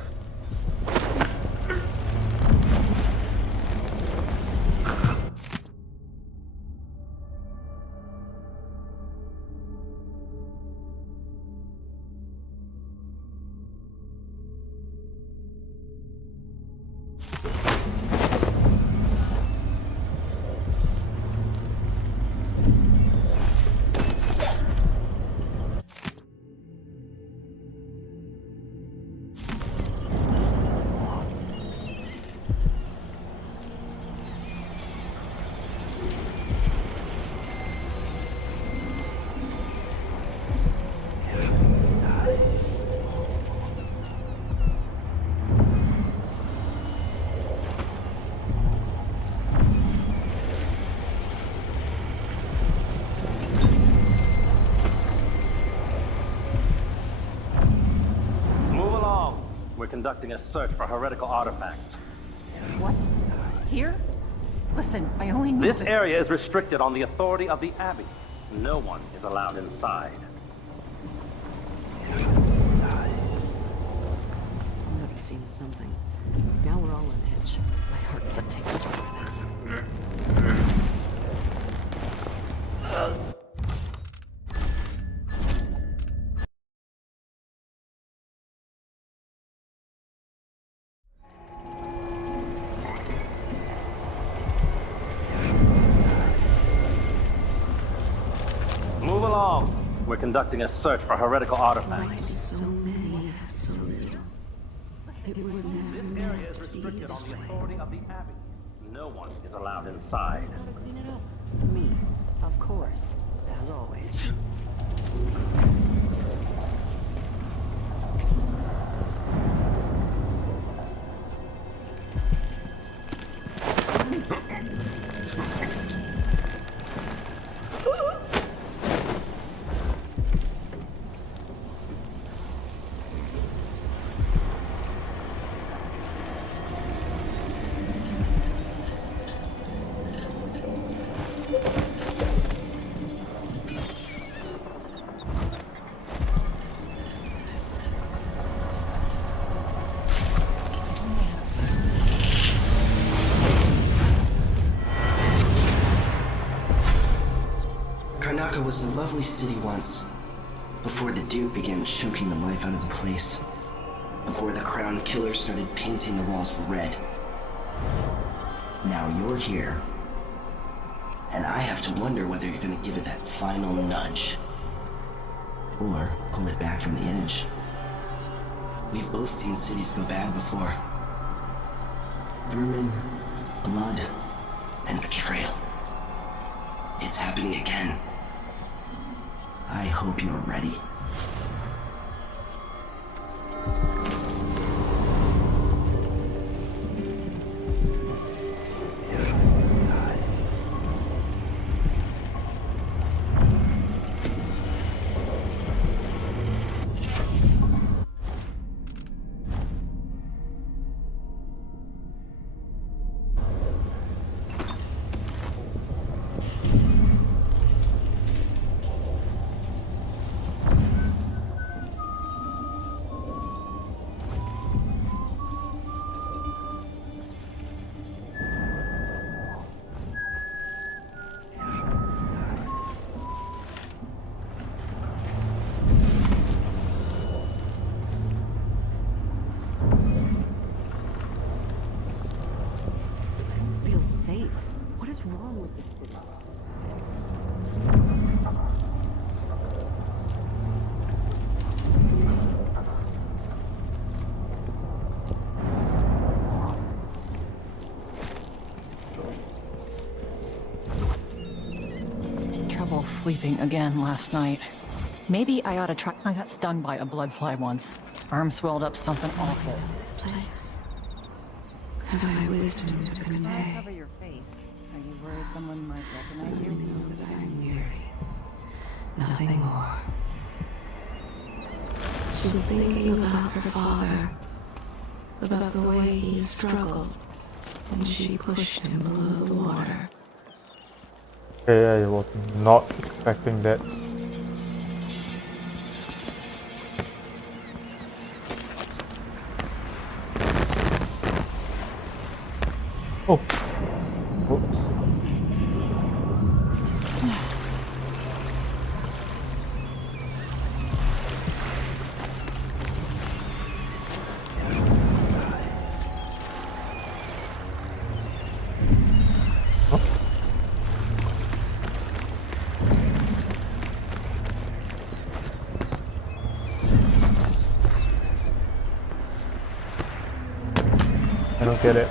Conducting a search for heretical artifacts. What? Here? Listen, I only need This area is restricted on the authority of the Abbey. No one is allowed inside. Somebody's seen something. Now we're all on edge. My heart can't take much more of this. Move along. We're conducting a search for heretical artifacts. So many, so little. It was never meant to be this way. no one is allowed inside. Who's gotta clean it up? Me, of course, as always. Karnaca was a lovely city once, before the Duke began choking the life out of the place, before the Crown Killer started painting the walls red. Now you're here, and I have to wonder whether you're gonna give it that final nudge, or pull it back from the edge. We've both seen cities go bad before. Vermin, blood, and betrayal. It's happening again. I hope you're ready. Sleeping again last night. Maybe I ought to try. I got stung by a bloodfly once. Arm swelled up something awful. This place. Have I wisdom to convey? Cover your face. Are you worried someone might recognize you? I know that I am weary. Nothing more. She's thinking about her father. About the way he struggled when she pushed him below the water. Okay, I was not expecting that. Oh. Whoops. I don't get it.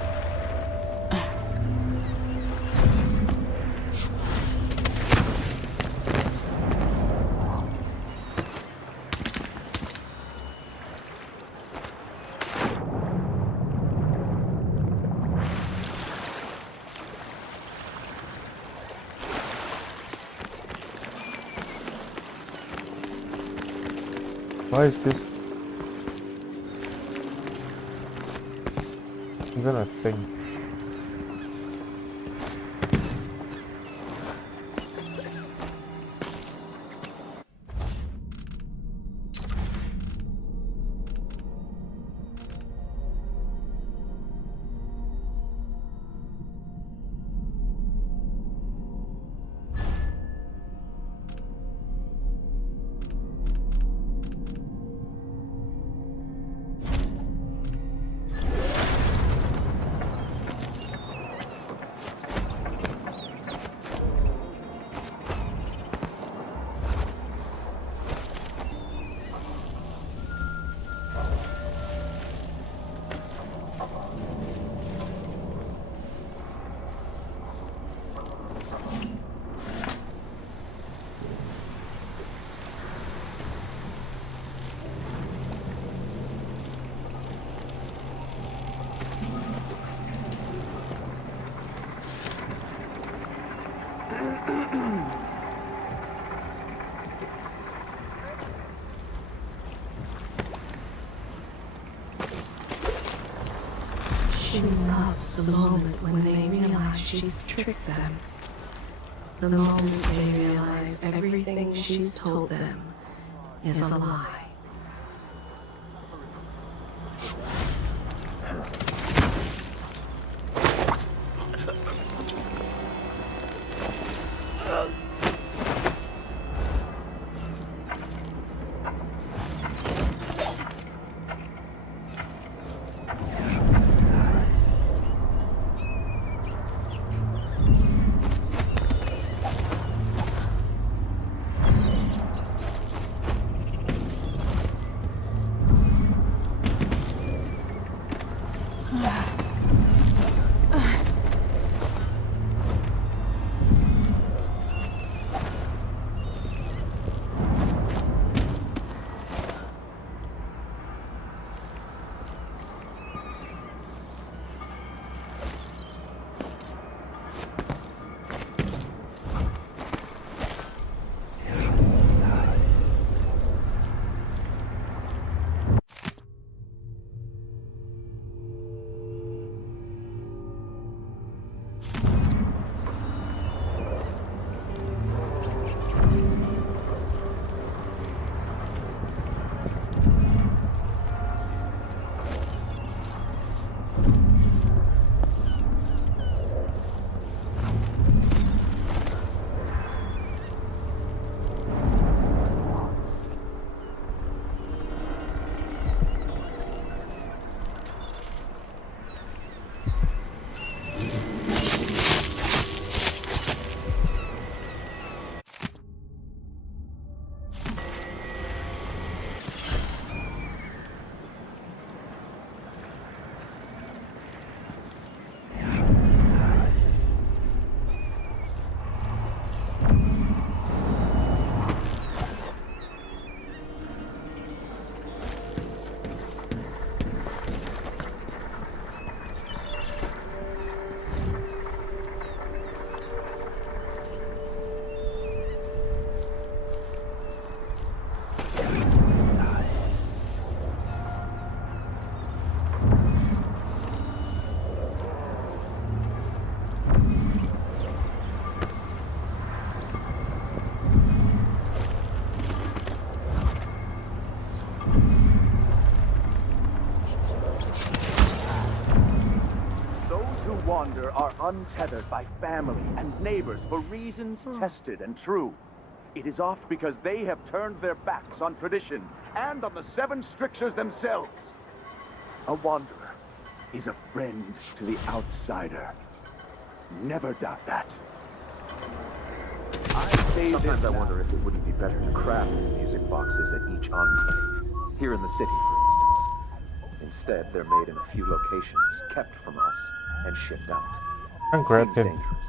Why is this even a thing? She loves the moment when they realize she's tricked them. The moment they realize everything she's told them is a lie. Wander are untethered by family and neighbors for reasons tested and true. It is oft because they have turned their backs on tradition and on the seven strictures themselves. A wanderer is a friend to the outsider. Never doubt that. Sometimes I wonder if it wouldn't be better to craft music boxes at each enclave. Here in the city, for instance. Instead, they're made in a few locations, kept from us, and shipped out. Seems dangerous.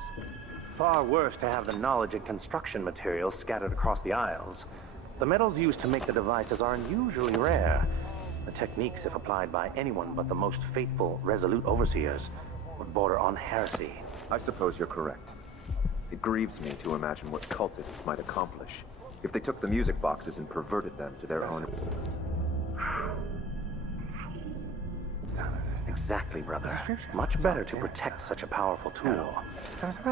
Far worse to have the knowledge and construction materials scattered across the Isles. The metals used to make the devices are unusually rare. The techniques, if applied by anyone but the most faithful, resolute overseers, would border on heresy. I suppose you're correct. It grieves me to imagine what cultists might accomplish if they took the music boxes and perverted them to their own... Exactly, brother. Much better to protect such a powerful tool.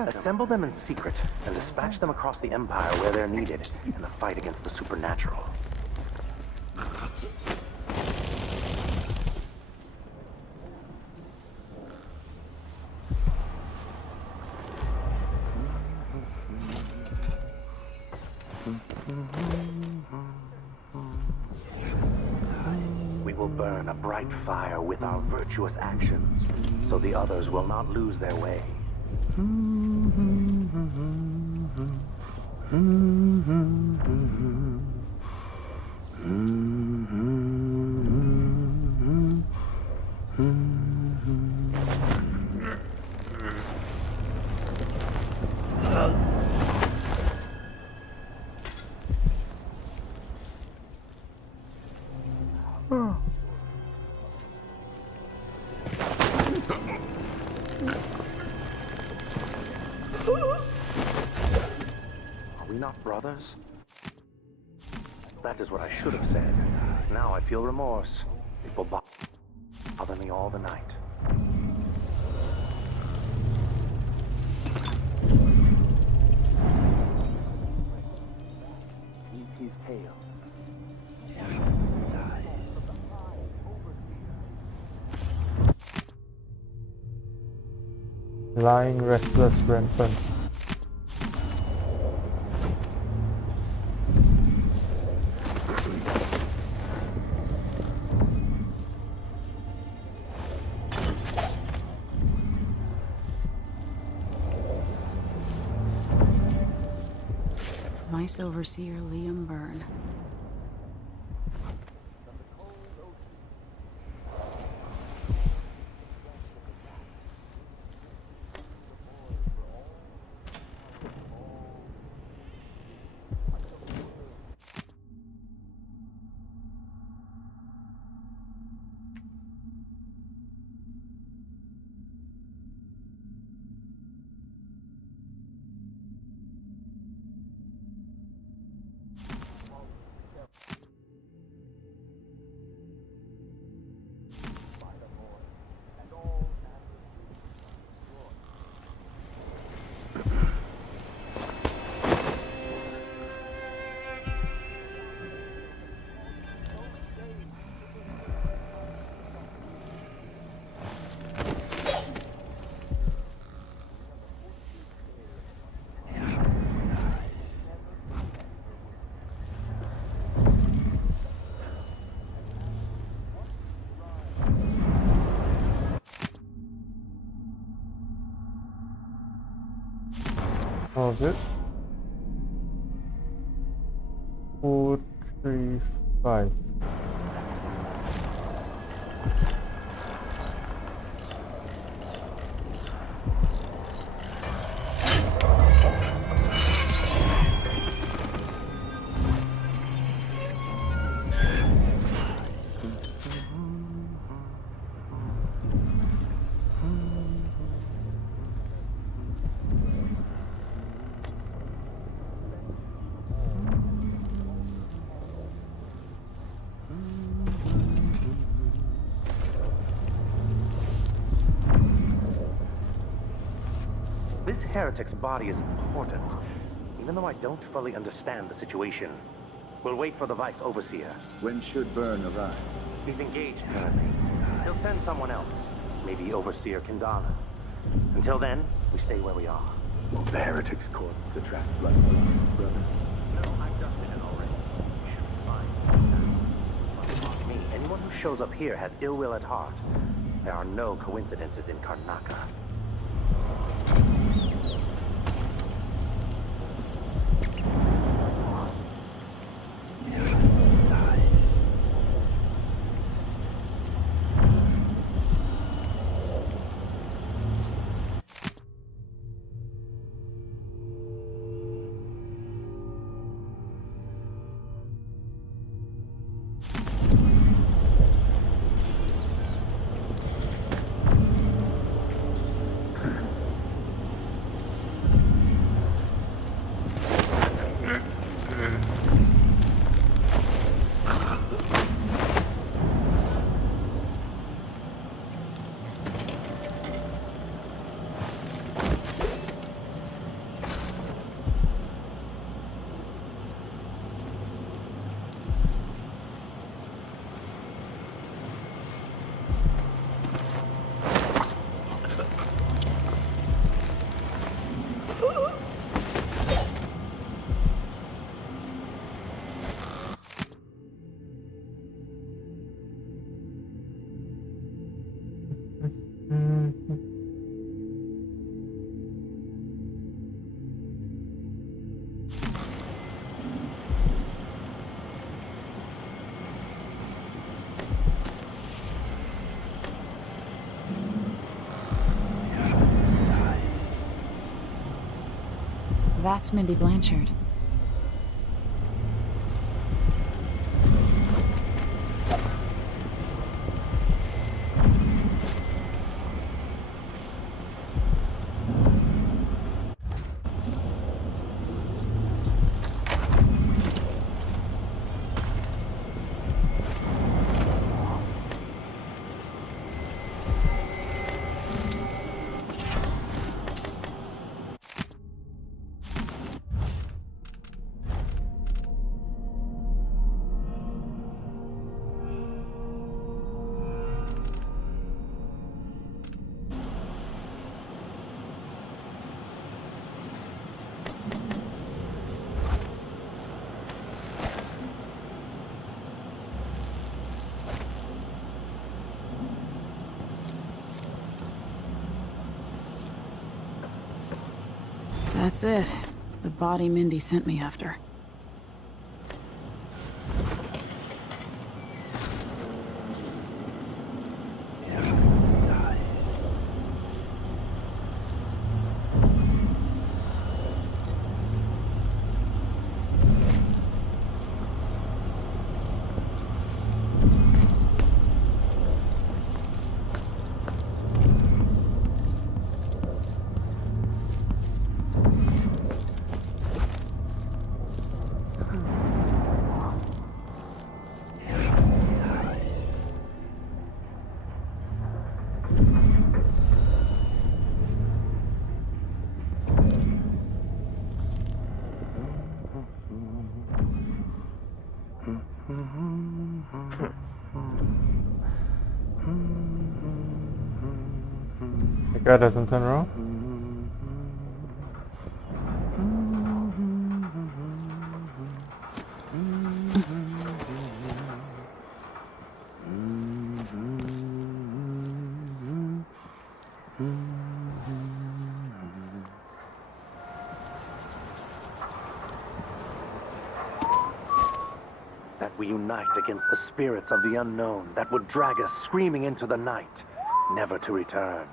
Assemble them in secret and dispatch them across the Empire where they're needed in the fight against the supernatural. We will burn a bright fire with our virtuous actions, so the others will not lose their way. Are we not brothers? That is what I should have said. Now I feel remorse. It will bother me all the night. He's his tail. Lying, restless, rampant. Vice Overseer Liam Byrne. What was it? 4, 3, 5. This heretic's body is important, even though I don't fully understand the situation. We'll wait for the Vice Overseer. When should Byrne arrive? He's engaged currently. He'll send someone else, maybe Overseer Kindala. Until then, we stay where we are. Will the heretic's corpse attract blood, brother? No, I've dusted it already. We should be fine. But me, anyone who shows up here has ill will at heart. There are no coincidences in Karnaca. That's Mindy Blanchard. That's it. The body Mindy sent me after. The guy doesn't turn around? That we unite against the spirits of the unknown that would drag us screaming into the night, never to return.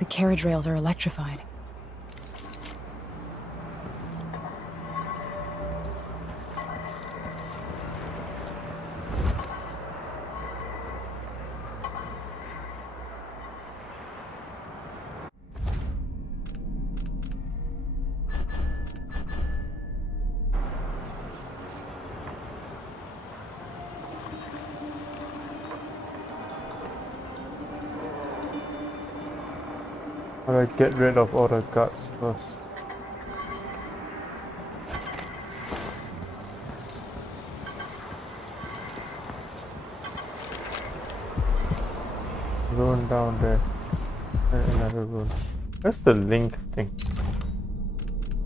The carriage rails are electrified. How do I get rid of all the guards first? Rune down there. And another rune. Where's the link thing?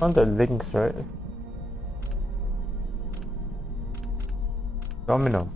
On the links, right? Domino.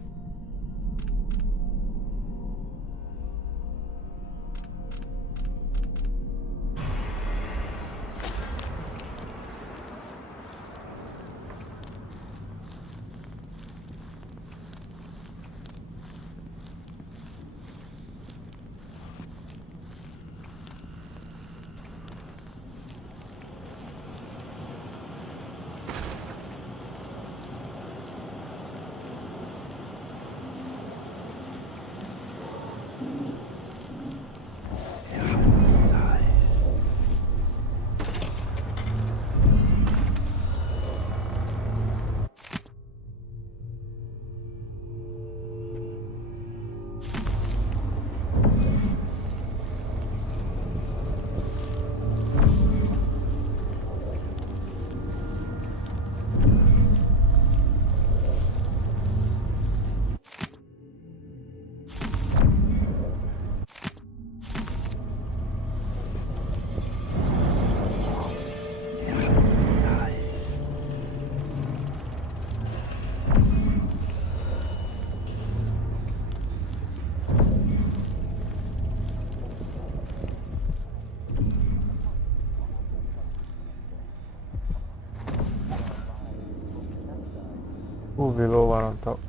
Below one on top.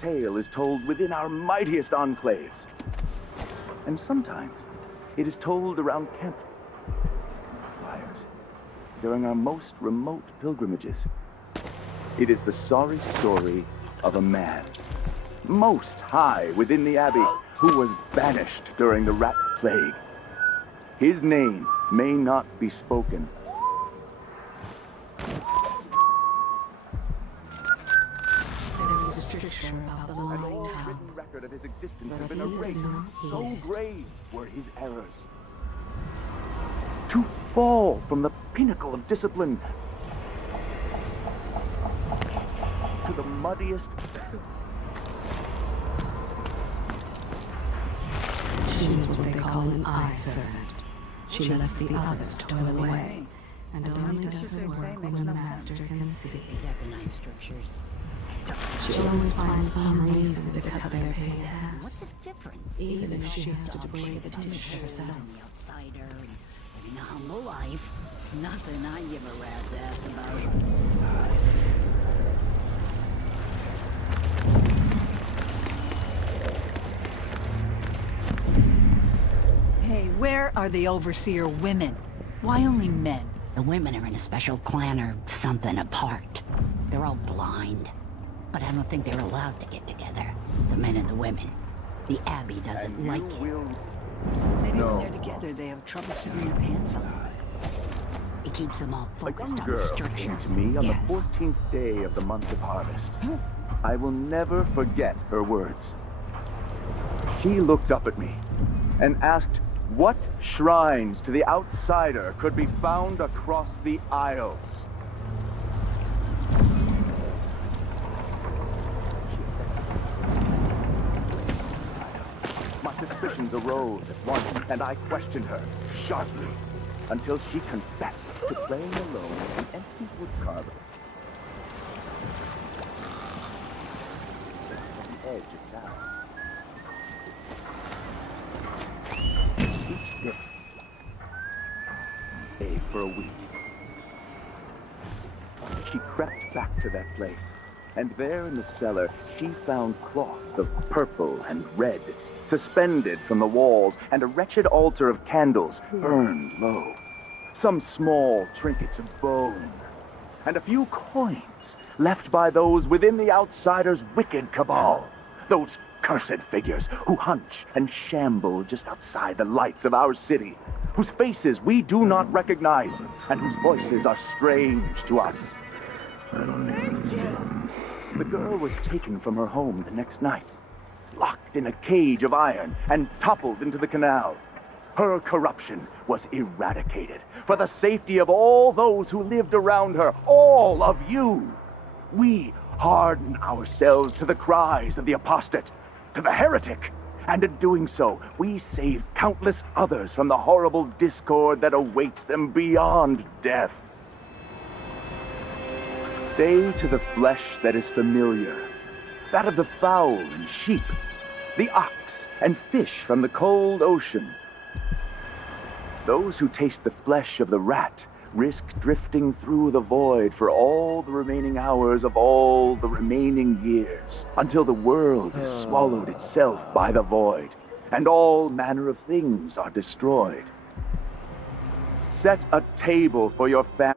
tale is told within our mightiest enclaves. And sometimes it is told around campfires during our most remote pilgrimages. It is the sorry story of a man, most high within the Abbey, who was banished during the Rat Plague. His name may not be spoken. There is a stricture about the An light old tower. written record of his existence has But been he is erased. not So heeded. grave were his errors. To fall from the pinnacle of discipline to the muddiest. She is what they call an eye servant. She lets the others toil away, and only does her work when the master can see. Is that the 9 strictures? She always finds some reason to cut their paid half, What's the difference? even if she has to play the dish Better herself. than the outsider and living a humble life. Nothing I give a rat's ass about. Hey, where are the Overseer women? Why only men? The women are in a special clan or something apart. They're all blind. But I don't think they're allowed to get together. The men and the women. The Abbey doesn't like it. Maybe No. when they're together, they have trouble keeping their pants on. It keeps them all A focused young on girl the came strictures. to me on Yes. the 14th day of the month of harvest. I will never forget her words. She looked up at me and asked what shrines to the outsider could be found across the Isles. My suspicions arose at once, and I questioned her sharply until she confessed to playing alone with an empty wood carver. The edge of town. Each day, stayed for a week. She crept back to that place, and there in the cellar, she found cloth of purple and red, suspended from the walls, and a wretched altar of candles burned low. Some small trinkets of bone, and a few coins left by those within the outsider's wicked cabal. Those cursed figures who hunch and shamble just outside the lights of our city, whose faces we do not recognize, and whose voices are strange to us. The girl was taken from her home the next night, locked in a cage of iron, and toppled into the canal. Her corruption was eradicated for the safety of all those who lived around her, all of you. We harden ourselves to the cries of the apostate, to the heretic, and in doing so, we save countless others from the horrible discord that awaits them beyond death. Stay to the flesh that is familiar, that of the fowl and sheep, the ox and fish from the cold ocean. Those who taste the flesh of the rat risk drifting through the void for all the remaining hours of all the remaining years, until the world is swallowed itself by the void, and all manner of things are destroyed. Set a table for your family.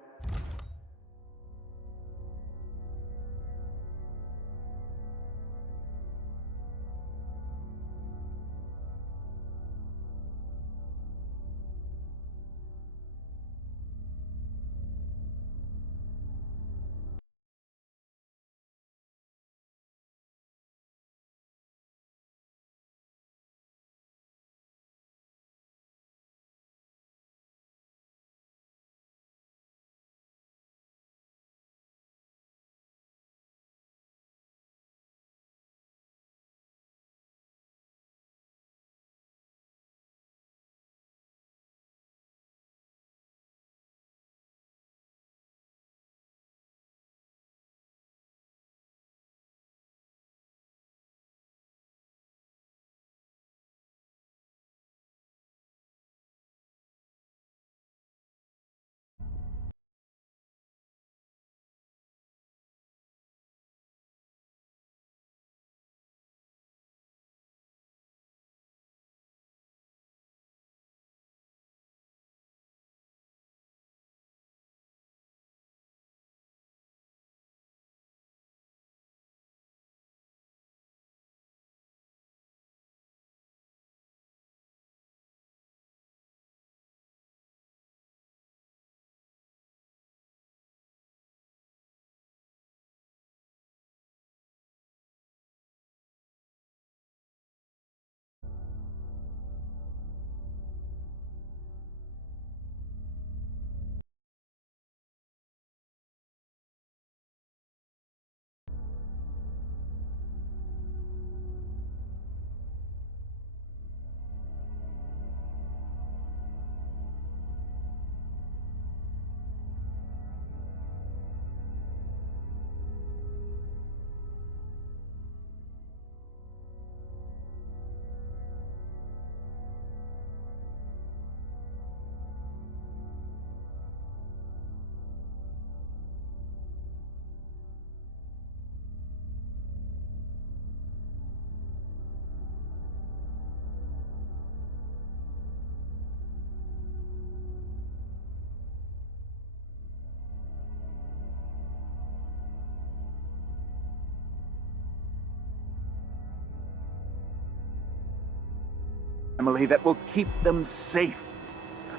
family that will keep them safe.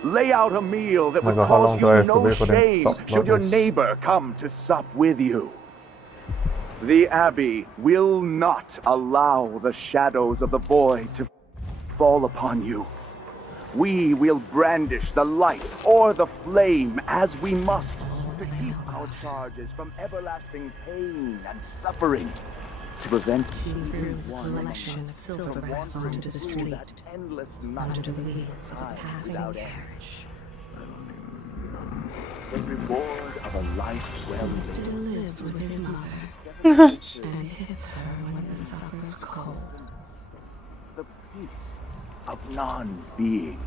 Lay out a meal that would God, how long cause do I you have to no wait for them to shame talk about should your this? neighbor come to sup with you. The Abbey will not allow the shadows of the boy to fall upon you. We will brandish the light or the flame as we must to keep our charges from everlasting pain and suffering. To prevent Through selection of silverbacks onto the street, endless under the wheels of a passing carriage. The reward of a life well He lived. still lives with his mother, and hits her when the supper's cold. The peace of non-being.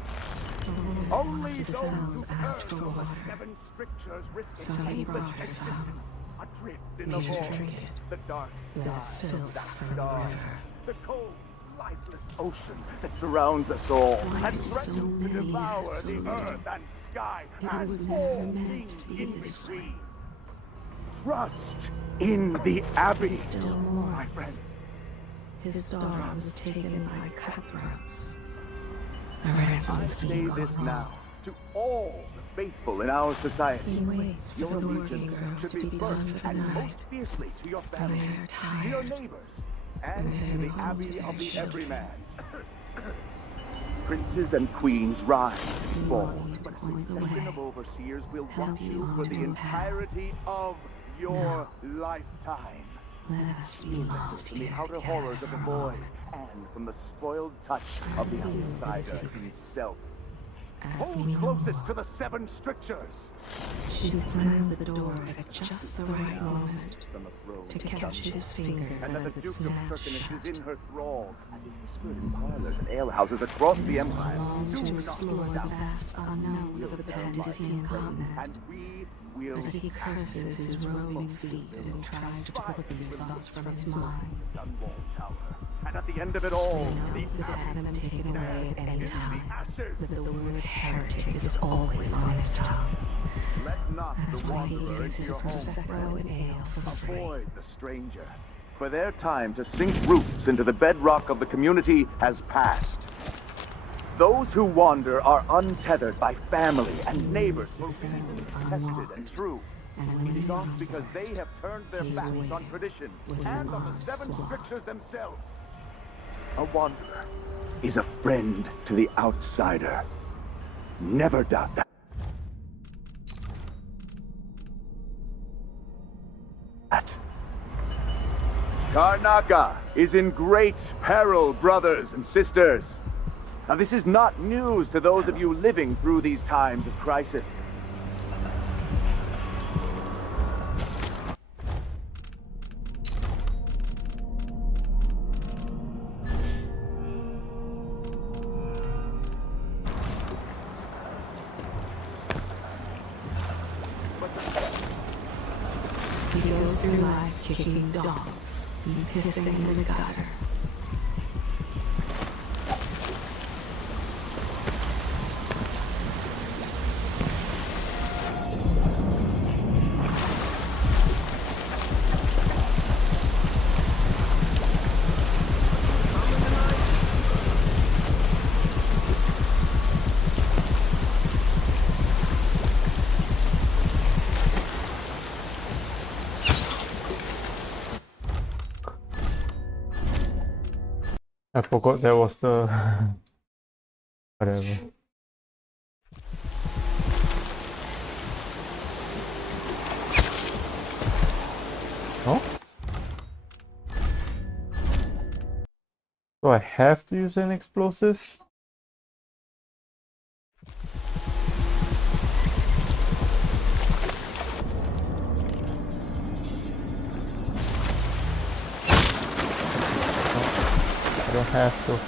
Only The those who cells asked for err from the water, 7 strictures risk so he brought her some. adrift in the Made her void, drink it, the dark let sky, it filth that from the dark, river. the cold, lifeless ocean that surrounds us all Why and did so threatens to many devour have so the little? earth and sky It and was all never meant things to be in this between. way. Trust in the Abbey, Still my more. friends. His daughter was taken by cutthroats. A I ransom say scheme this gone now wrong. to all the faithful in our society. He waits for Your the working allegiance girls should to be first done for the and night. most fiercely to your When family, they are to your tired, neighbors, and and to heading the home Abbey to of their the children. Everyman. Princes and queens rise and fall, but a point the succession way. of overseers will Help watch you you for on the to a path. entirety of your lifetime. Let us be lost From the here outer together horrors of for the a void moment. and from the spoiled touch of the Reveal his outsider secrets. himself. Ask me Hold no closest more. to the 7 strictures. She slammed the door at just the right moment to catch his fingers And that as the it Duke of snapped Turkinus shut. is in her thrall, as he whispered in parlors and alehouses across the empire. Longs Do to not explore the doubt. vast unknowns of the Pandician continent, And we will but he curses his roving feet and tries to put these thoughts from his mind. Dunwall Tower. And at the end of it all, the He could have them taken away at any time, ashes. but the word heretic is always on his tongue. Let not That's the why he wanderer gets into his your home. Prosecco and ale for free. Avoid the stranger, for their time to sink roots into the bedrock of the community has passed. Those who wander are untethered by family and neighbors for reasons tested and true. It is oft because they have turned their backs on tradition and on the 7 strictures themselves. A wanderer is a friend to the outsider. Never doubt that. Karnaca is in great peril, brothers and sisters. Now, this is not news to those of you living through these times of crisis. He goes through life kicking dogs and pissing in the gutter. I forgot there was the whatever. Oh? Do I have to use an explosive? I don't have to.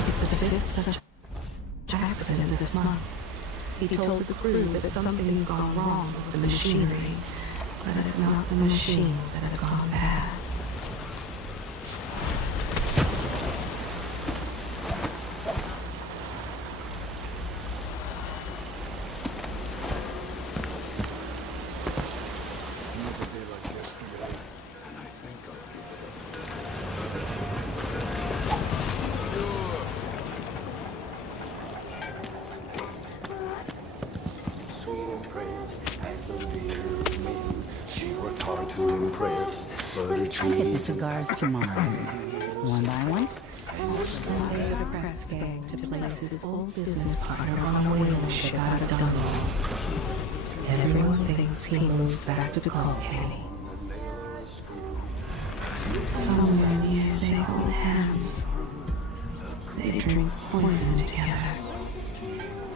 It's the 5th such accident this month. He told the crew that something's gone wrong with the machinery, but it's not the machines that have gone bad. to impress, but a I'll get the cigars tomorrow. One by one? The press gang to place his old business partner on a whaling ship out of Dunwall. Everyone thinks he moved back to Colcany. Somewhere near they hold hands. They drink poison together.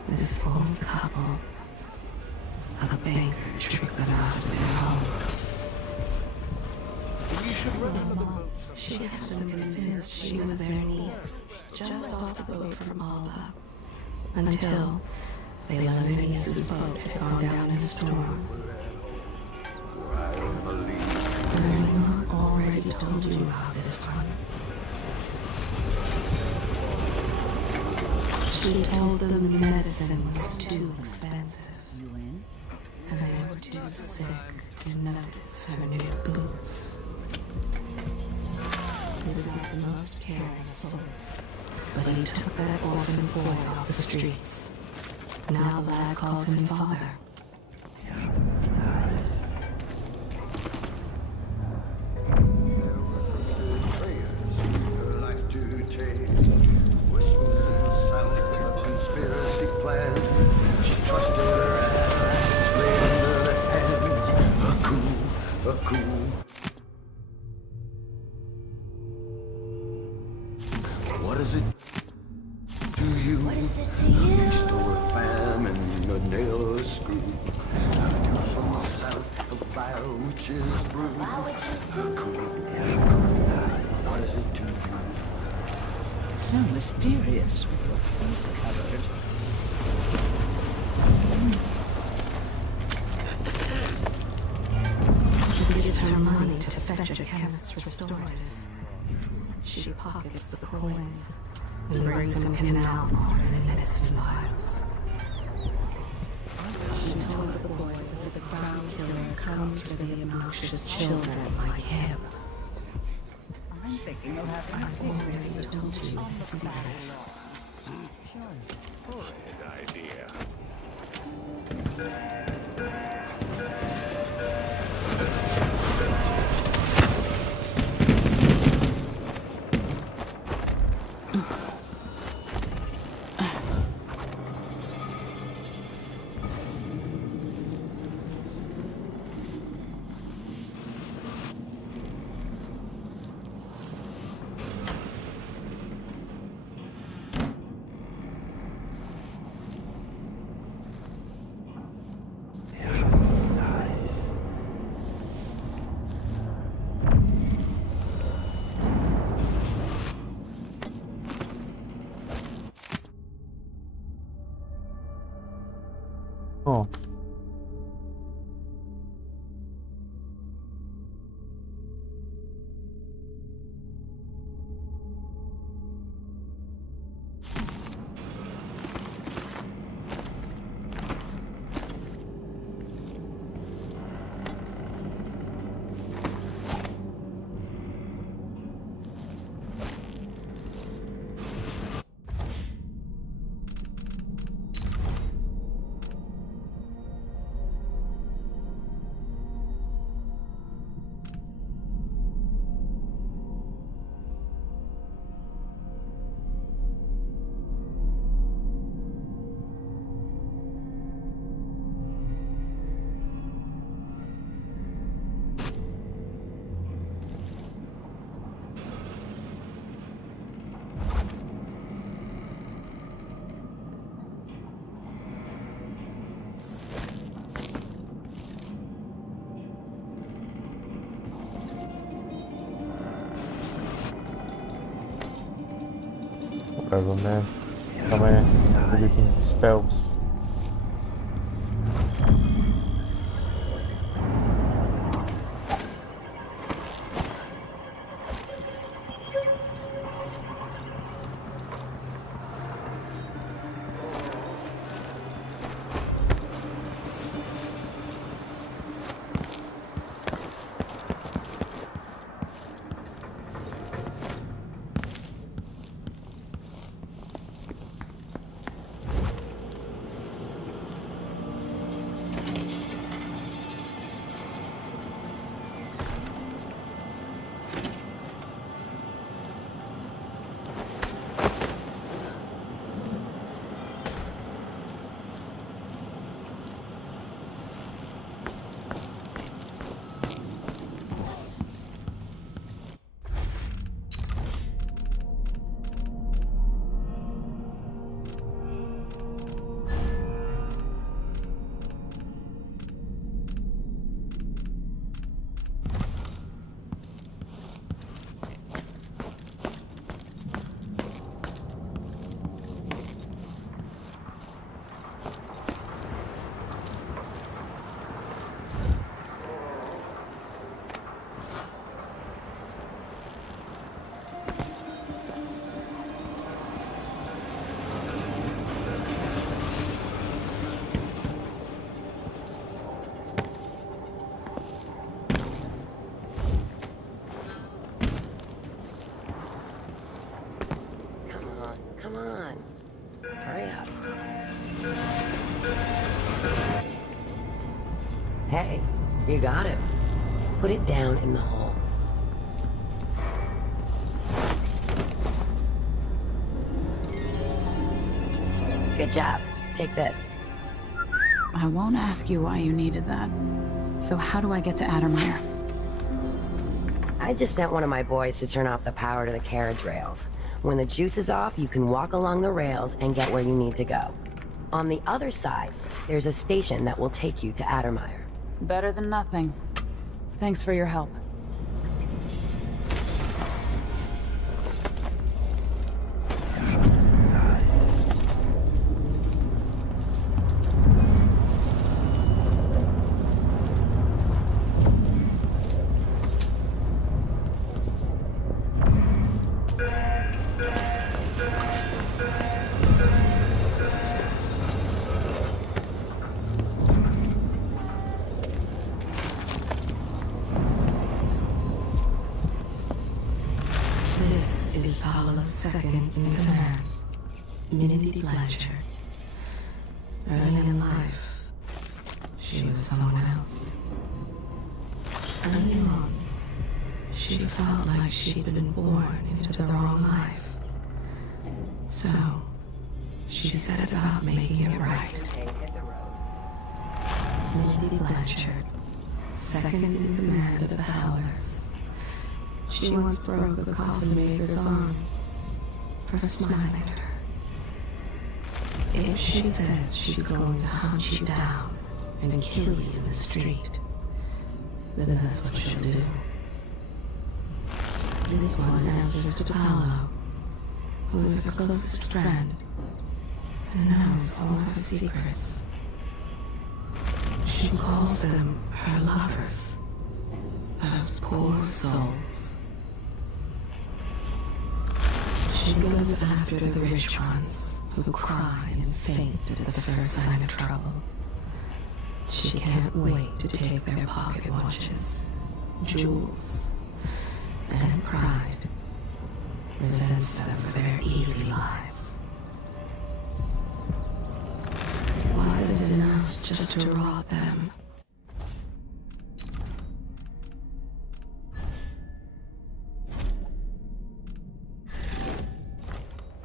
This old couple. A banker tricked them out of their home. We should remember the boats. She had them convinced she was their niece, just off the boat from Alba, until they learned their niece's boat had gone down in a storm. I already told you about this one. She told them the medicine was too expensive, and they were too sick to notice her new boots. This is the most caring of souls, but he took that orphan boy off the streets. Now the lad calls him father. Like to take whispers in the south of a conspiracy plan. She trusted her allies, played under their hands. A coup. What is it to you? What is it to you? A feast or a famine, a nail or a screw. I've come from the south, a vile witch's brew. A coup. What is it to you? So mysterious with your face covered. She gives her money to fetch a chemist's restorative. She pockets the coins and brings him canal water in medicine vials. She told the boy that the crown killer comes for the obnoxious children at my camp. I'm thinking you'll have some I told you the secret. Horrid idea. Oh. Whatever, man. Dumbass. Reading spells. Hey, you got it. Put it down in the hole. Good job. Take this. I won't ask you why you needed that. So how do I get to Addermire? I just sent one of my boys to turn off the power to the carriage rails. When the juice is off, you can walk along the rails and get where you need to go. On the other side, there's a station that will take you to Addermire. Better than nothing. Thanks for your help. This is Paolo's second in command, Mindy Blanchard. Early in life, she was someone else. Early on, she felt like she'd been born into the wrong life. So, she set about making it right. Mindy Blanchard, second in command of the Howlers. She once broke a coffin maker's arm for smiling at her. If she says she's going to hunt you down and kill you in the street, then that's what she'll do. This one answers to Paolo, who is her closest friend and knows all her secrets. She calls them her lovers, those poor souls. She goes after the rich ones who cry and faint at the first sign of trouble. She can't wait to take their pocket watches, jewels, and pride. Resents them for their easy lives. Was it enough just to rob them?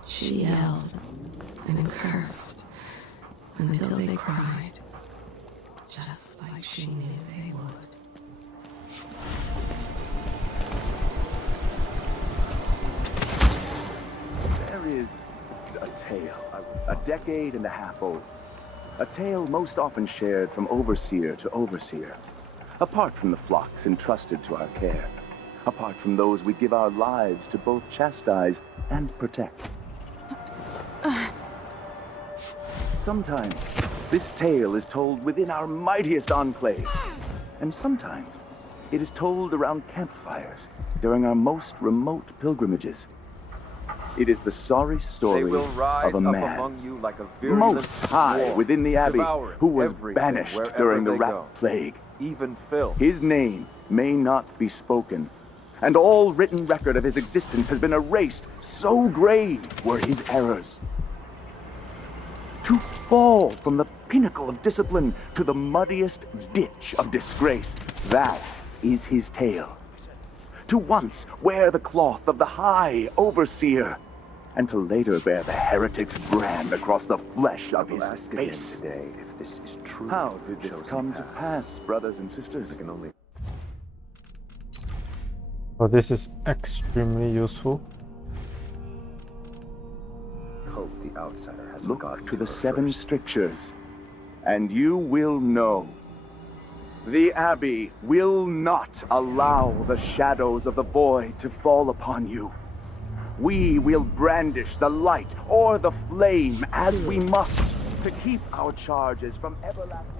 She yelled and cursed until they cried, just like she knew they would. There is a tale, a decade and a half old. A tale most often shared from overseer to overseer, apart from the flocks entrusted to our care, apart from those we give our lives to both chastise and protect. Sometimes, this tale is told within our mightiest enclaves, and sometimes it is told around campfires during our most remote pilgrimages. It is the sorry story of a man, most high within the Abbey, who was banished during the Rat Plague. Even Phil. His name may not be spoken, and all written record of his existence has been erased, so grave were his errors. To fall from the pinnacle of discipline to the muddiest ditch of disgrace, that is his tale. To once wear the cloth of the High Overseer, and to later bear the heretic's brand across the flesh of his face. Today, if this is true, how did this come to pass, brothers and sisters? I can only... Oh, this is extremely useful. Hope the outsider has Look to the seven strictures, and you will know. The Abbey will not allow the shadows of the void to fall upon you. We will brandish the light or the flame as we must to keep our charges from everlasting.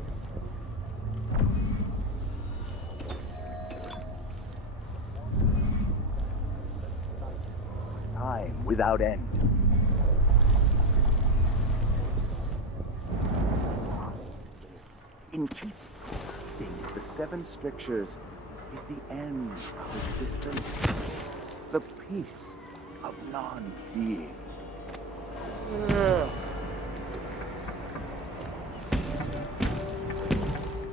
Time without end. In keeping the seven strictures is the end of existence, the peace of non-being.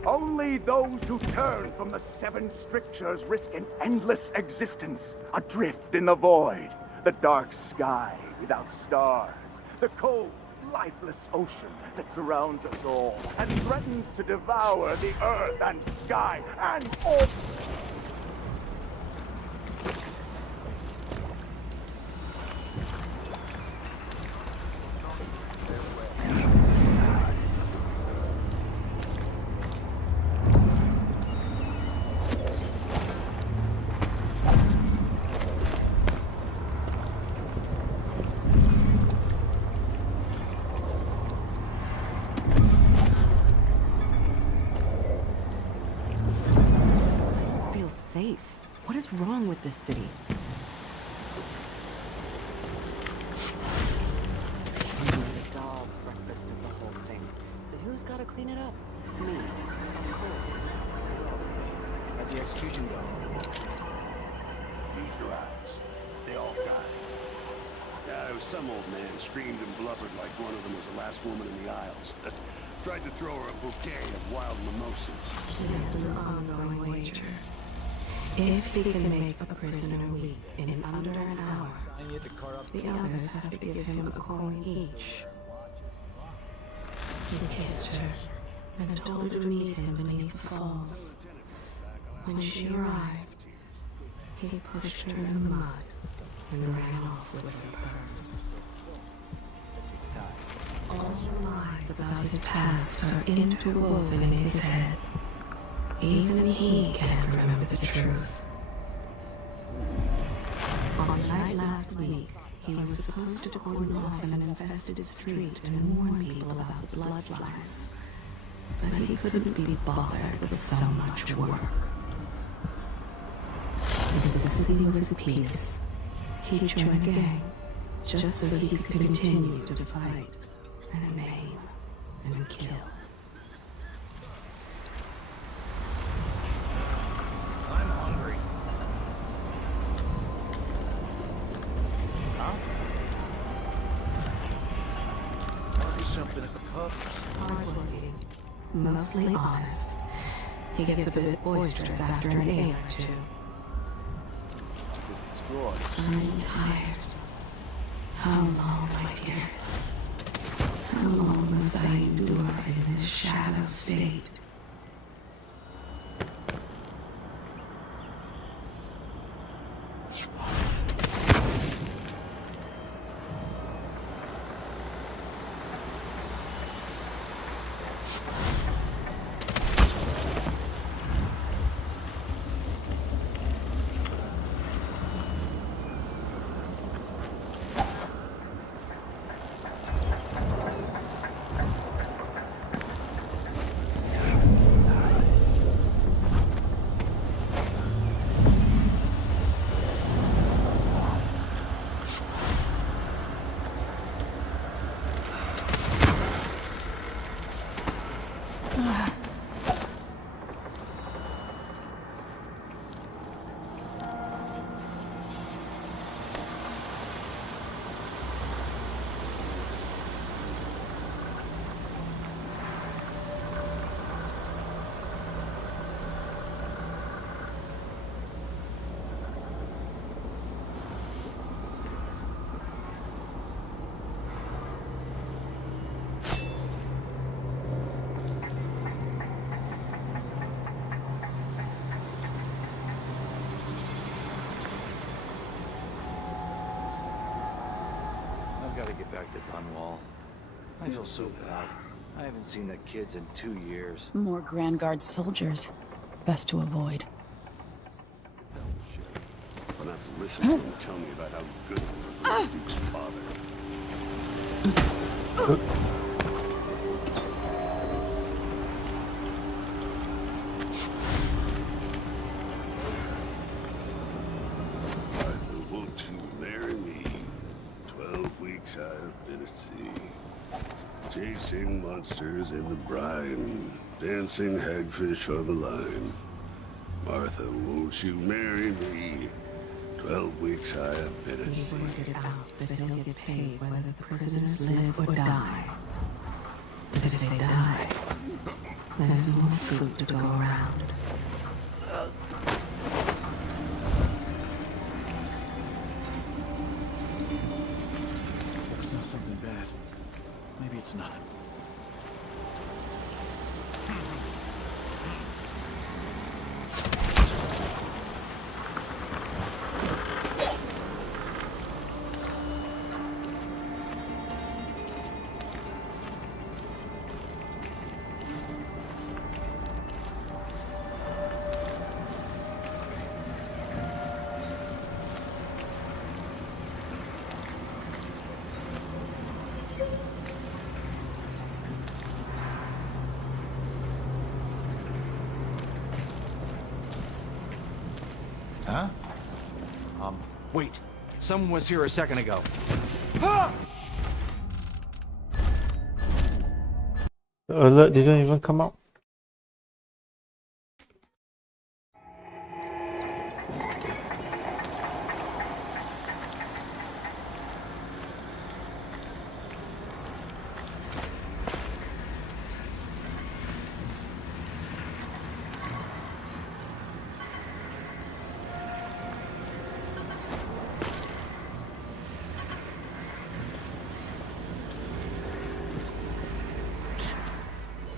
Only those who turn from the seven strictures risk an endless existence, adrift in the void, the dark sky without stars, the cold, lifeless ocean that surrounds us all and threatens to devour the earth and sky and all. Safe. What is wrong with this city? The dog's breakfast of the whole thing. But who's got to clean it up? Me, of course, as always. At the execution go. Use your eyes. They all died. Yeah, there was some old man screamed and blubbered like one of them was the last woman in the aisles. Tried to throw her a bouquet of wild mimosas. It's an ongoing wager. If he can make a prisoner weep in under an hour, the others have to give him a coin each. He kissed her and told her to meet him beneath the falls. When she arrived, he pushed her in the mud and ran off with her purse. All the lies about his past are interwoven in his head. Even he can't remember the truth. On night last week, he was supposed to cordon off an infested street and warn people about the bloodflies. But he couldn't be bothered with so much work. If the city was at peace, he'd join a gang, just so he could continue to fight and maim and kill. I'm hungry. Huh? Order something at the pub? Hardworking, mostly honest. He gets a bit boisterous after an ale or two. I'm tired. How long, my dears? How long must I endure in this shadow state? I've got to get back to Dunwall. I feel so bad. I haven't seen the kids in 2 years. More Grand Guard soldiers. Best to avoid. I'll have to listen to him tell me about how good he was with Duke's father. Arthur, won't you marry me? 12 weeks I've been at sea. Chasing monsters in the brine. Dancing hagfish on the line. Martha, won't you marry me? 12 weeks I have been at sea. He worked it out that he'll get paid whether the prisoners live or die. But if they die, There's more food to go around. It's not something bad. Maybe it's nothing. Huh? Wait. Someone was here a second ago. The alert didn't even come out.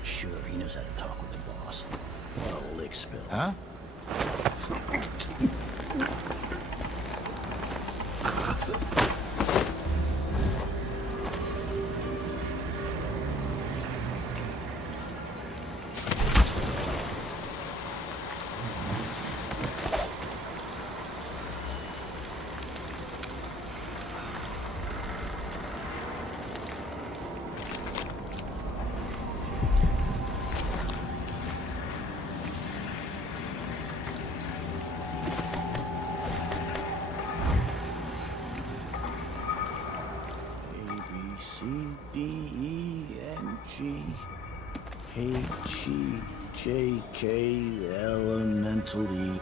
Sure, he knows how to talk with the boss. What a lick spill. Huh? C, D, E, N, G, H, E, J, K, elemental E.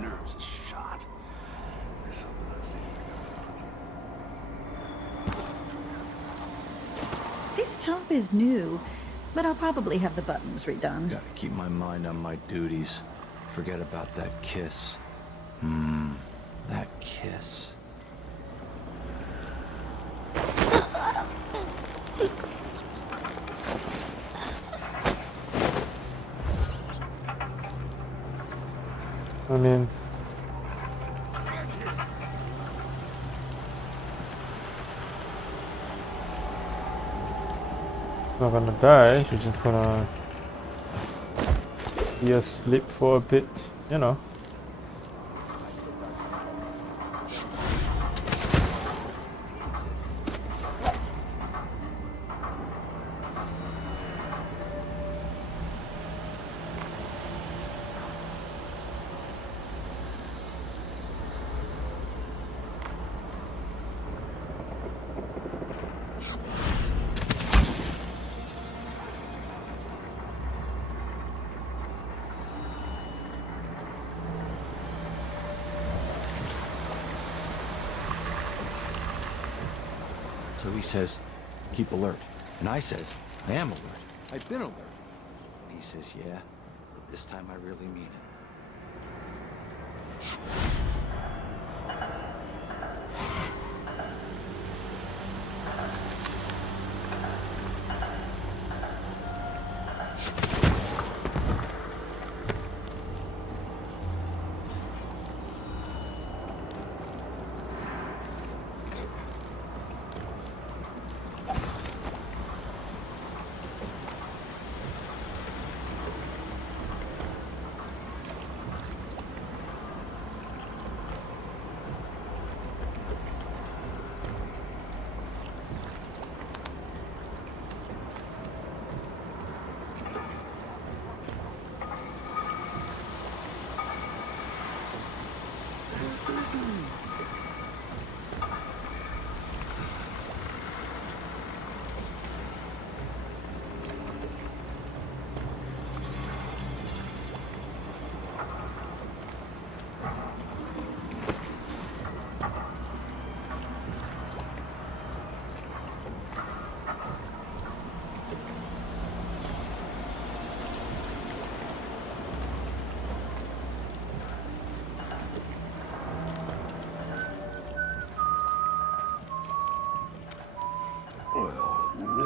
Nerves are shot. There's something I see. This top is new, but I'll probably have the buttons redone. Gotta keep my mind on my duties. Forget about that kiss. That kiss. I mean, she's not gonna die, she's just gonna be asleep for a bit, you know. So he says, keep alert. And I says, I am alert. I've been alert. And he says, yeah, but this time I really mean it.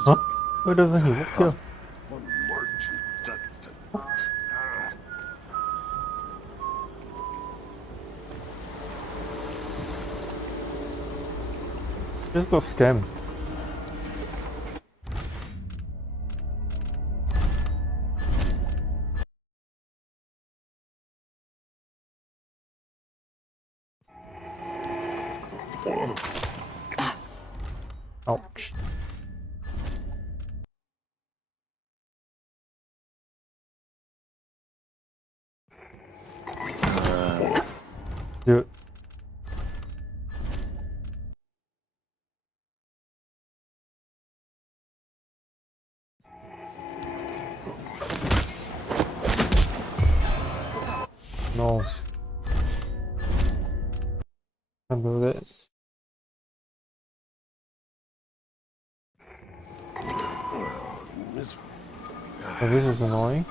Huh? Where doesn't he look here? What? Just got scammed. Ouch. Dude. No. Can't do this. Oh, this is annoying.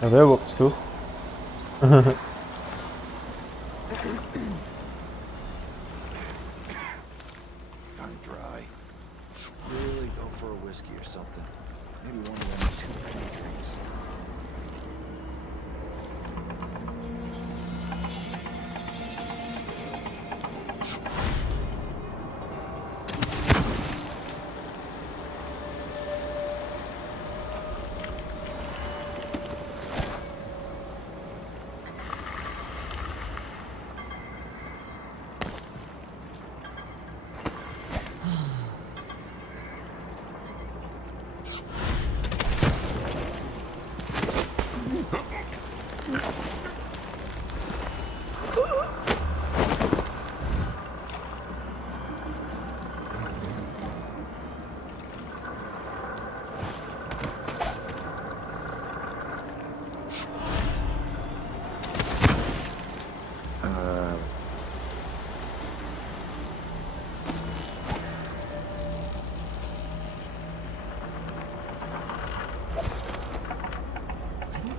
Yeah, that works too. I'm dry. Really go for a whiskey or something. Maybe one of them 2 penny drinks.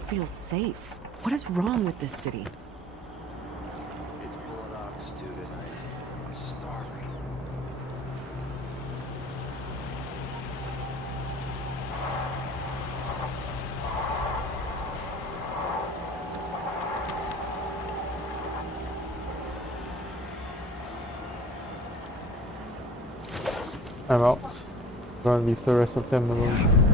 Feel safe. What is wrong with this city? It's Bullock, dude. I'm starving. I'm out. Gonna leave the rest of them alone.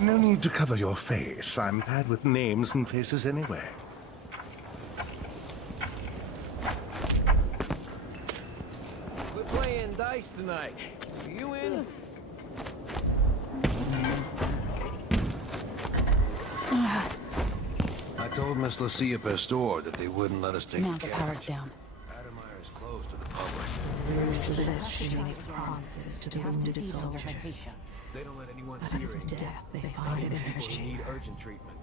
No need to cover your face. I'm bad with names and faces anyway. We're playing dice tonight. Are you in? I told Miss Lucia Pastor that they wouldn't let us take Now the the cat. power's down. Adamire is closed to the public. Through the flesh, she makes promises to the wounded soldiers. They don't let anyone But see her it's anymore. death they find in her People who need chamber. urgent treatment.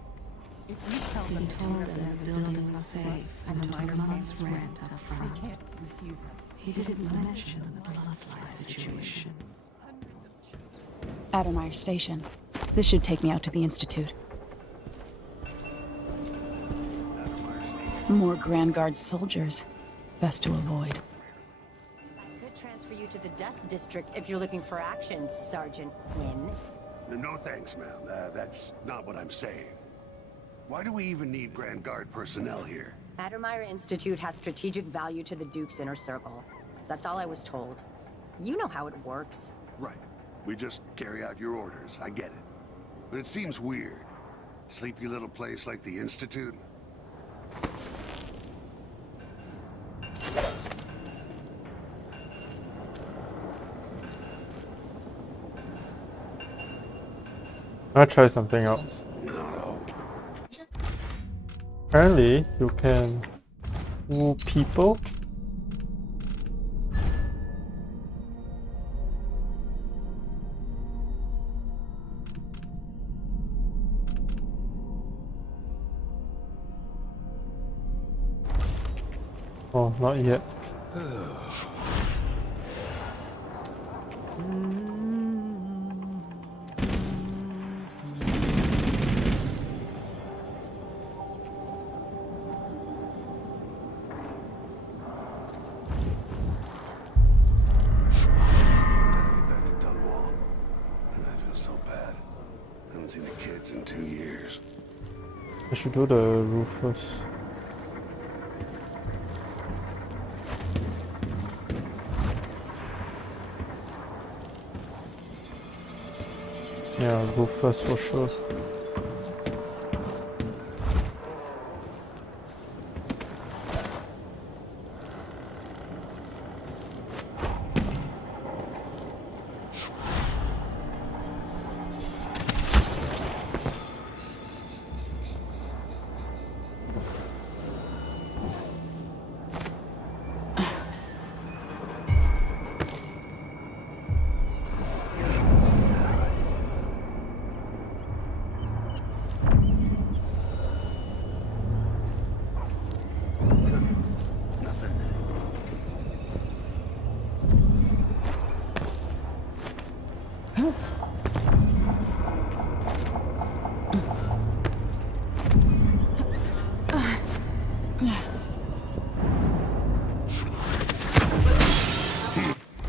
He told them the building was safe and took a month's rent up front. He didn't mention the bloodfly situation. Adamire Station. This should take me out to the Institute. More Grand Guard soldiers. Best to avoid. Could transfer you to the Dust District if you're looking for action, Sergeant Quinn. No thanks, ma'am. That's not what I'm saying. Why do we even need Grand Guard personnel here? Addermire Institute has strategic value to the Duke's inner circle. That's all I was told. You know how it works. Right. We just carry out your orders. I get it. But it seems weird. Sleepy little place like the Institute. I'll try something else. Apparently, you can fool people. Oh, not yet. Seen the kids in 2 years. I should do the roof first. Yeah, I'll go first for sure.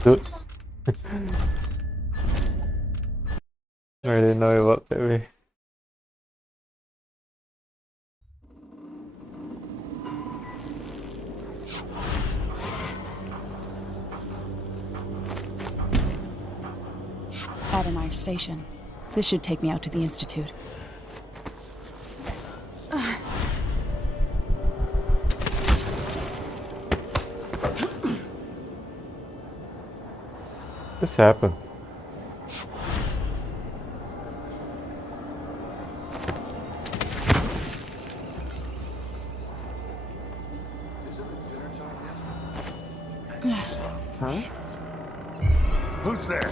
Dude. I didn't know it worked that way. Adamire Station. This should take me out to the Institute. This happened. Huh? Who's there?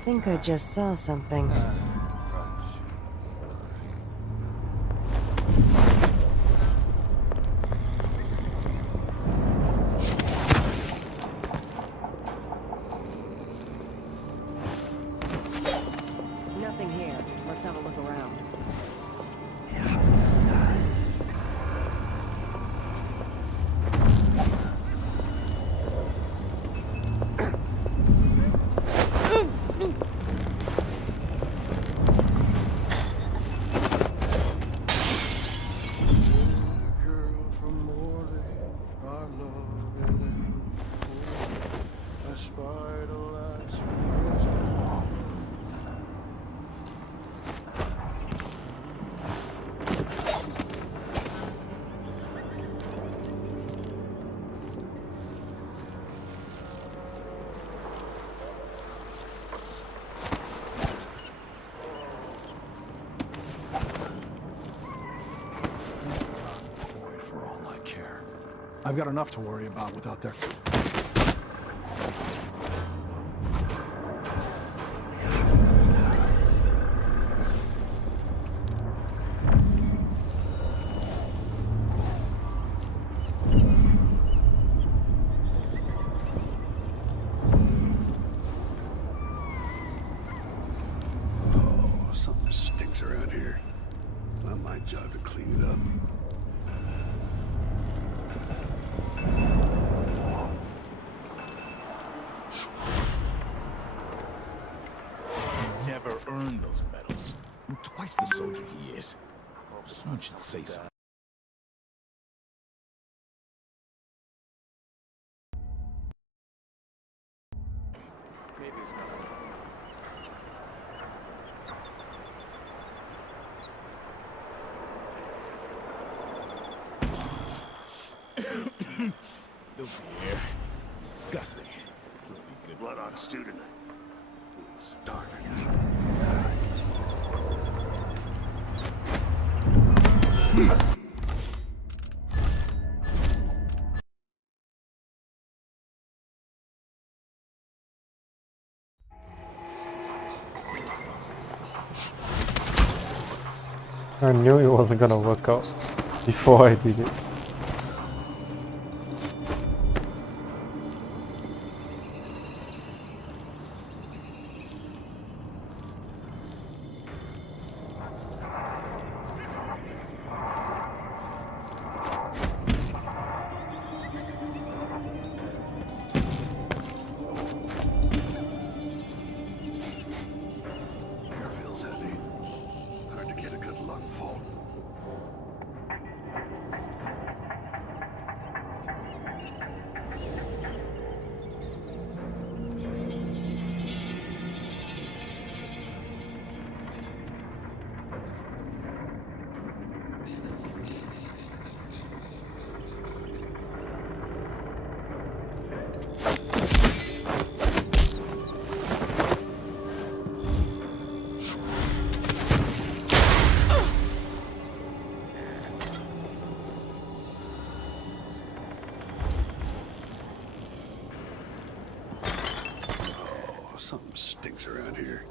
I think I just saw something. For all I care. I've got enough to worry about without their... Oh, something stinks around here. Not my job to clean it up. Never earned those medals. I'm twice the soldier he is. Someone should say something. Filthy air. Disgusting. Really good. Blood on student. Starving. I knew it wasn't gonna work out before I did it. Air feels heavy. Hard to get a good lungful. Something stinks around here.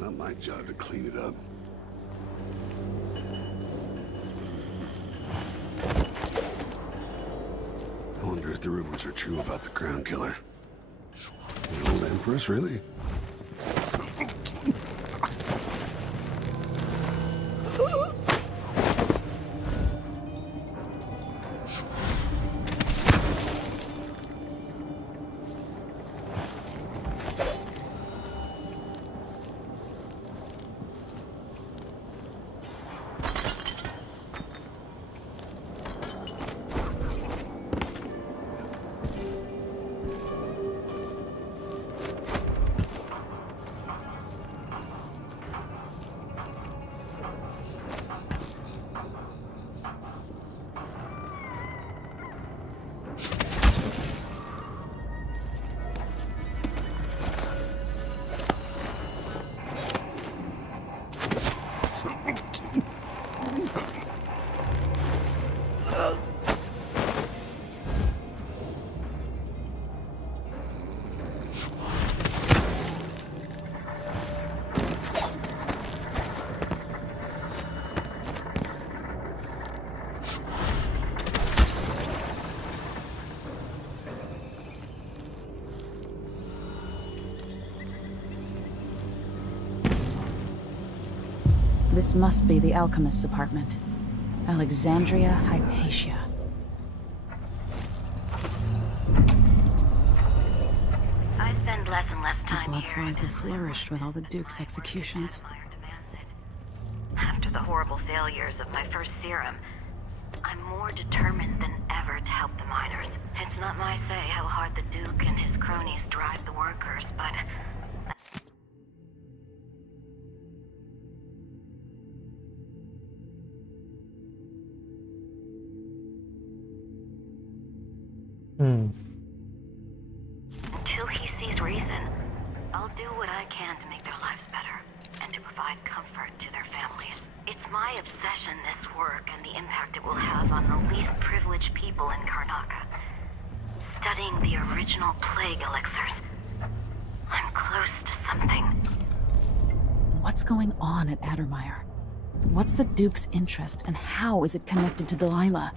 Not my job to clean it up. I wonder if the rumors are true about the Crown Killer. The old Empress, really? This must be the alchemist's apartment. Alexandria Hypatia. I spend less and less time The here. bloodflies have flourished with all the Duke's executions. After the horrible failures of my first serum, I'm more determined than ever to help the miners. It's not my say how hard the Duke and his cronies cronies drive the workers, but until he sees reason, I'll do what I can to make their lives better and to provide comfort to their families. It's my obsession, this work, and the impact it will have on the least privileged people in Karnaca. Studying the original plague elixirs. I'm close to something. What's going on at Addermire? What's the Duke's interest, and how is it connected to Delilah?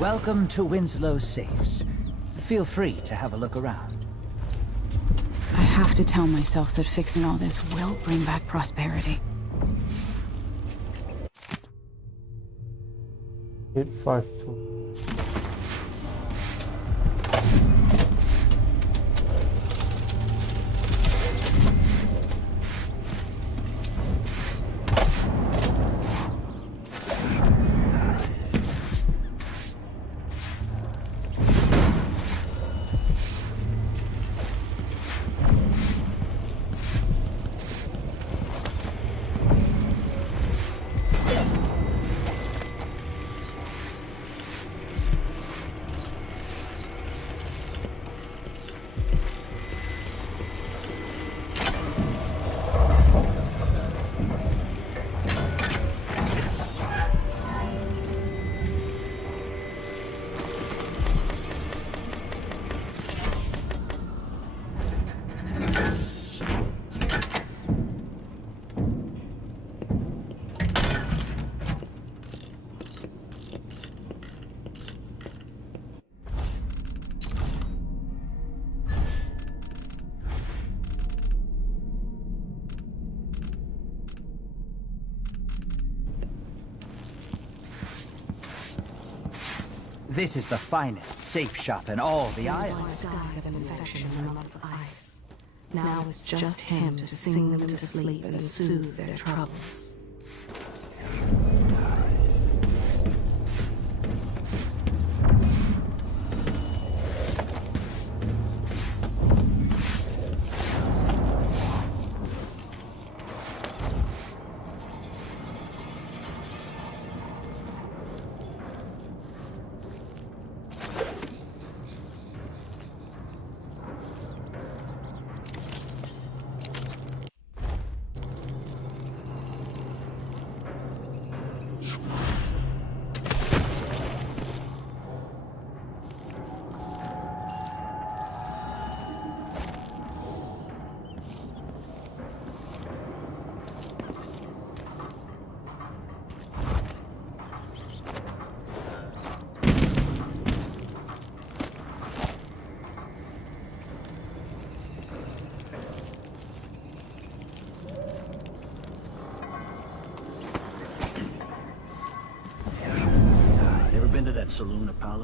Welcome to Winslow's safes. Feel free to have a look around. I have to tell myself that fixing all this will bring back prosperity. 852. This is the finest safe shop in all the isles. Died of an infection in a lump of ice. Now it's just him to sing them to sleep and soothe their troubles.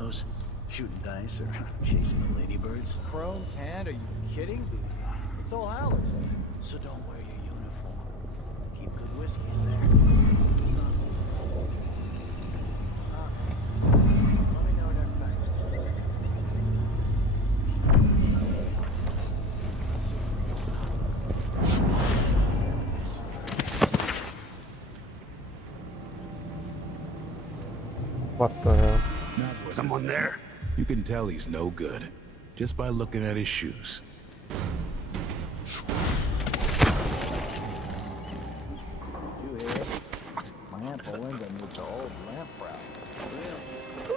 those? Shooting dice or chasing the ladybirds? Crone's hand? Are you kidding? It's all Howlers. So don't wear your uniform. Keep good whiskey in there. Let me know next time. What the hell? Someone there? You can tell he's no good, just by looking at his shoes. You hear? My Aunt Belinda moved to old lamp route.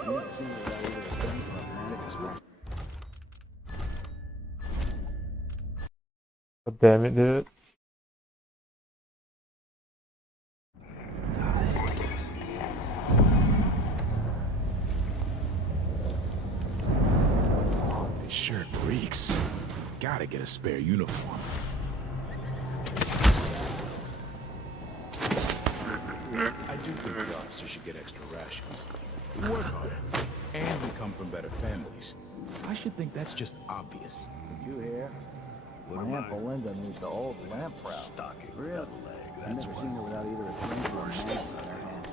You see without either a thing or a man. God damn it, dude. It sure reeks. Gotta get a spare uniform. I do think the officers should get extra rations. We work harder, and we come from better families. I should think that's just obvious. You hear? My Aunt Belinda moved to old lamp route. Stocking Really? without a leg. I've That's never why. seen her without either a drink or a knife in her hand.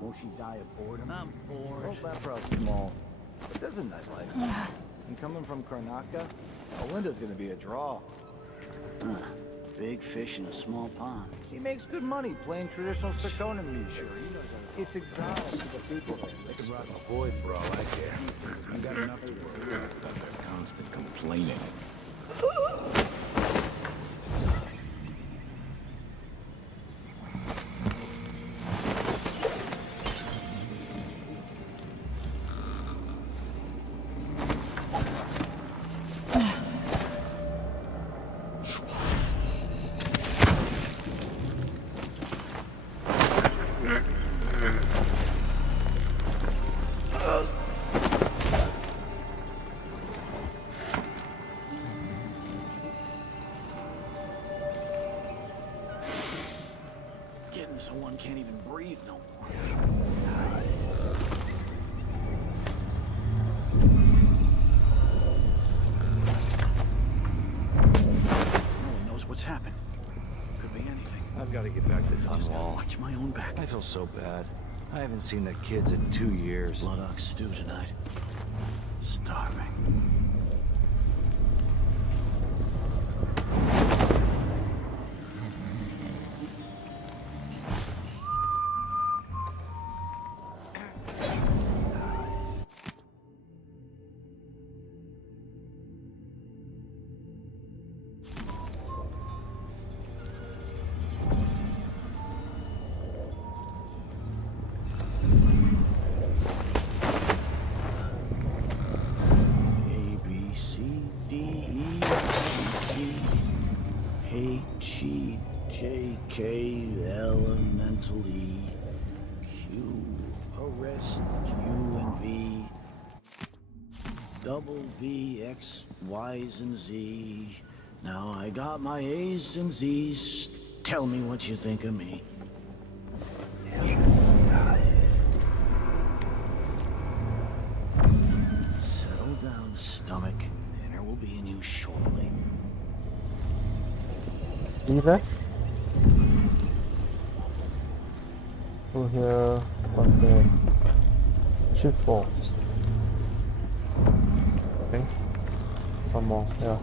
Won't she die of boredom? I'm bored. Old lamp route's small, but there's a nightlife. And coming from Karnataka, Belinda's gonna be a draw. Big fish in a small pond. She makes good money playing traditional Sarkona music. It's exotic to the people there. They can rock a void for all I care. I got enough to worry about their constant complaining. Getting so one can't even breathe no more. No one knows what's happened. Could be anything. I've got to get back to Just gotta Dunwall. watch my own back. I feel so bad. I haven't seen the kids in 2 years. Blood ox stew tonight. Starving. A, B, C, D, E, F, G, H, E, J, K, elemental E, Q, arrest, U and V, double V, X, Y's and Z. Now I got my A's and Z's. Tell me what you think of me. Settle down, stomach. Dinner will be in you shortly. See that? Over here, what the ship for? Okay. One more, yeah.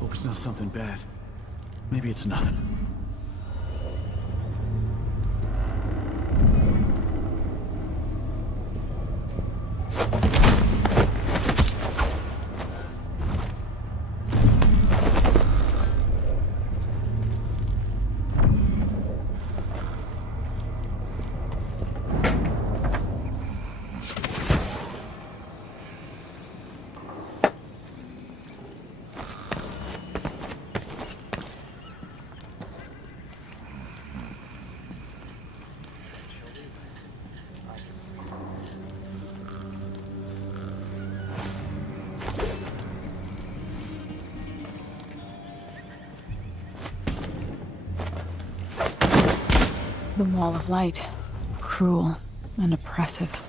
Hope it's not something bad. Maybe it's nothing. The Wall of Light. Cruel and oppressive.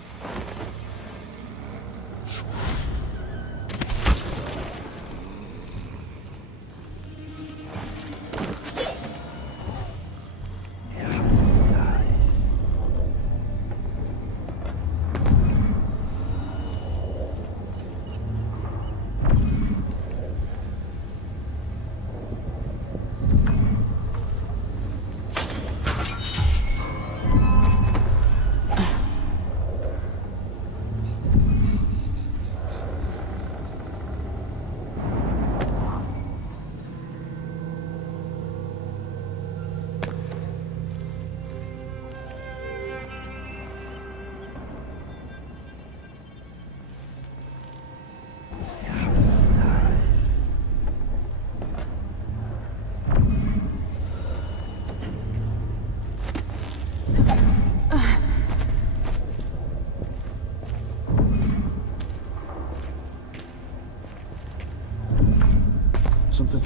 Something.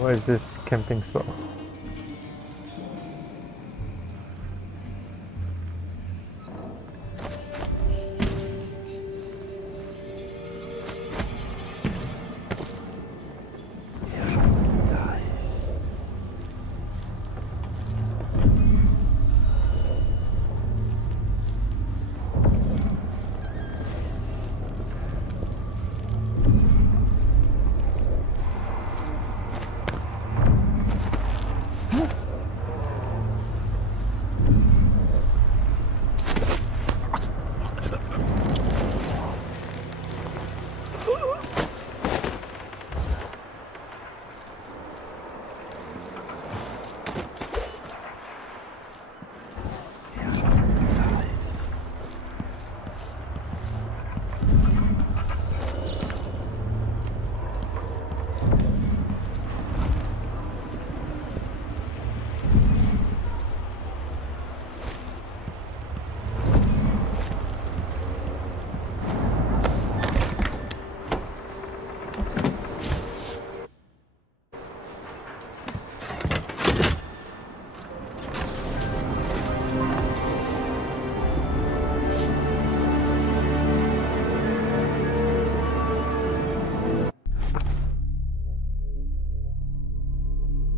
What is this camping saw?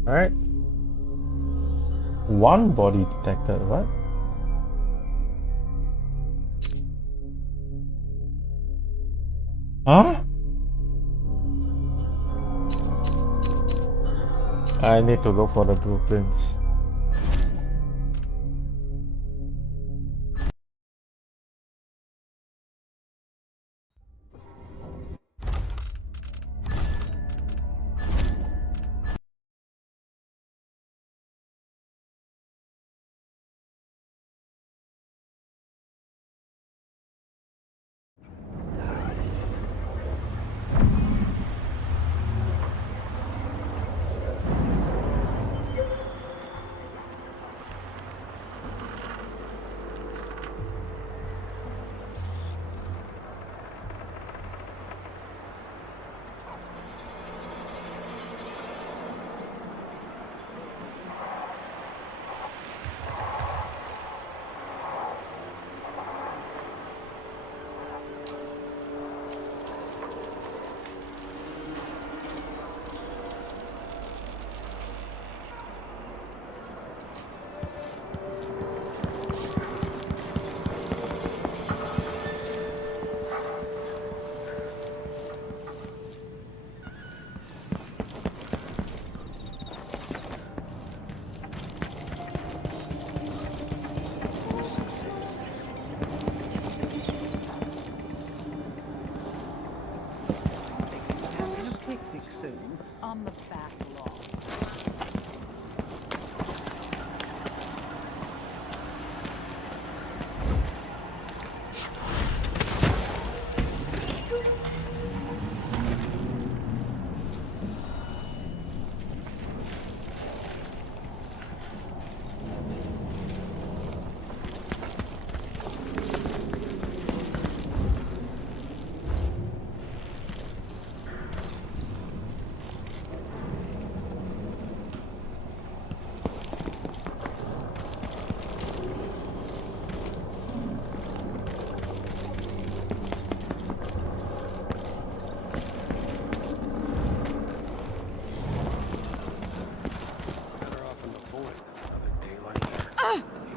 Alright. One body detected, what? Huh? I need to look for the blueprints.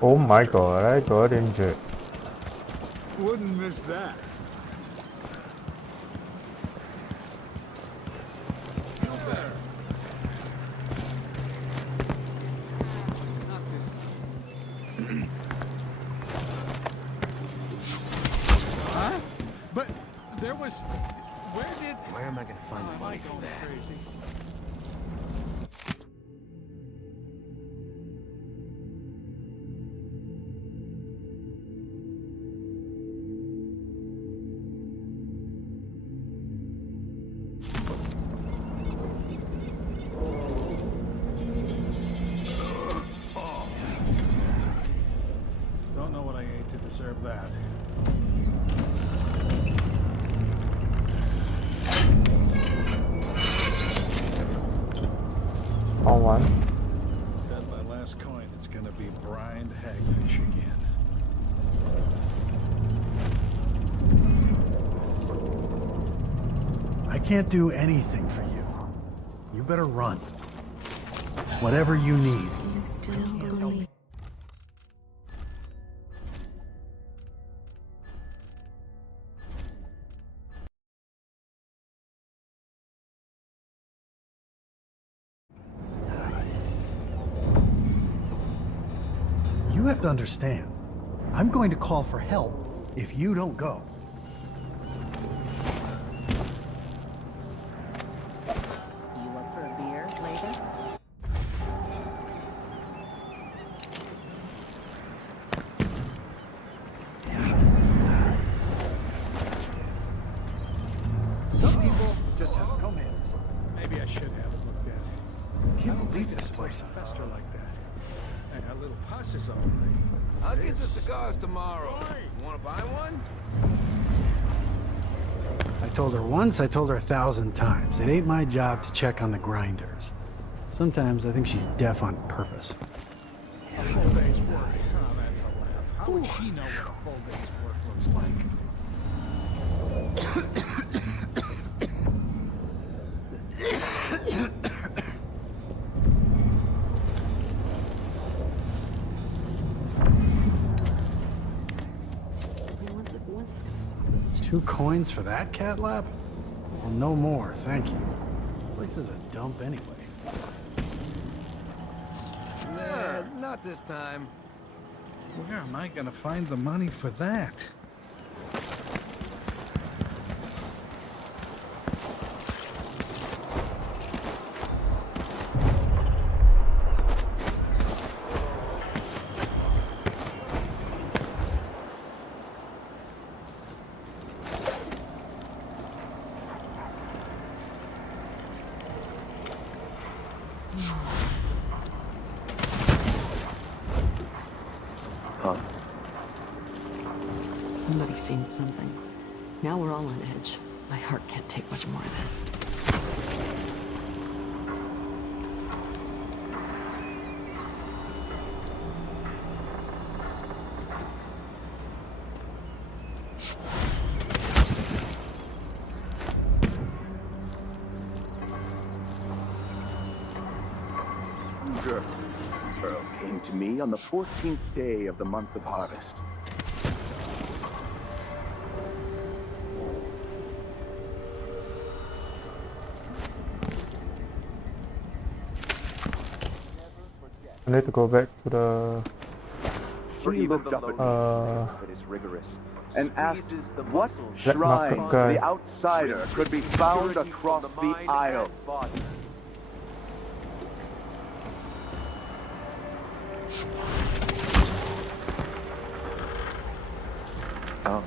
Oh my god, I got injured. Wouldn't miss that. Huh? But there was... Where am I gonna find the money for that? Crazy. Don't know what I ate to deserve that. On one. Bet my last coin it's gonna be brined hagfish again. I can't do anything for you. You better run. Whatever you need. Still believe. You have to understand. I'm going to call for help if you don't go. You up for a beer, Layden? Some people just have no manners. Maybe I should have it looked at. Can't believe this place. Fester like that. And a little pus is all right. I'll get the cigars tomorrow. You wanna buy one? I told her once, I told her 1,000 times. It ain't my job to check on the grinders. Sometimes I think she's deaf on purpose. Full day's work. Oh, that's a laugh. How would she know what a full day's work looks like? Two coins for that cat lap? Well, no more, thank you. This place is a dump anyway. Nah, not this time. Where am I gonna find the money for that? Somebody's seen something. Now we're all on edge. My heart can't take much more of this. Girl came to me on the 14th day of the month of harvest. I need to go back to the... She looked up at me, it is rigorous, and asked what That shrine market guy. the outsider could be found across the aisle. Oh.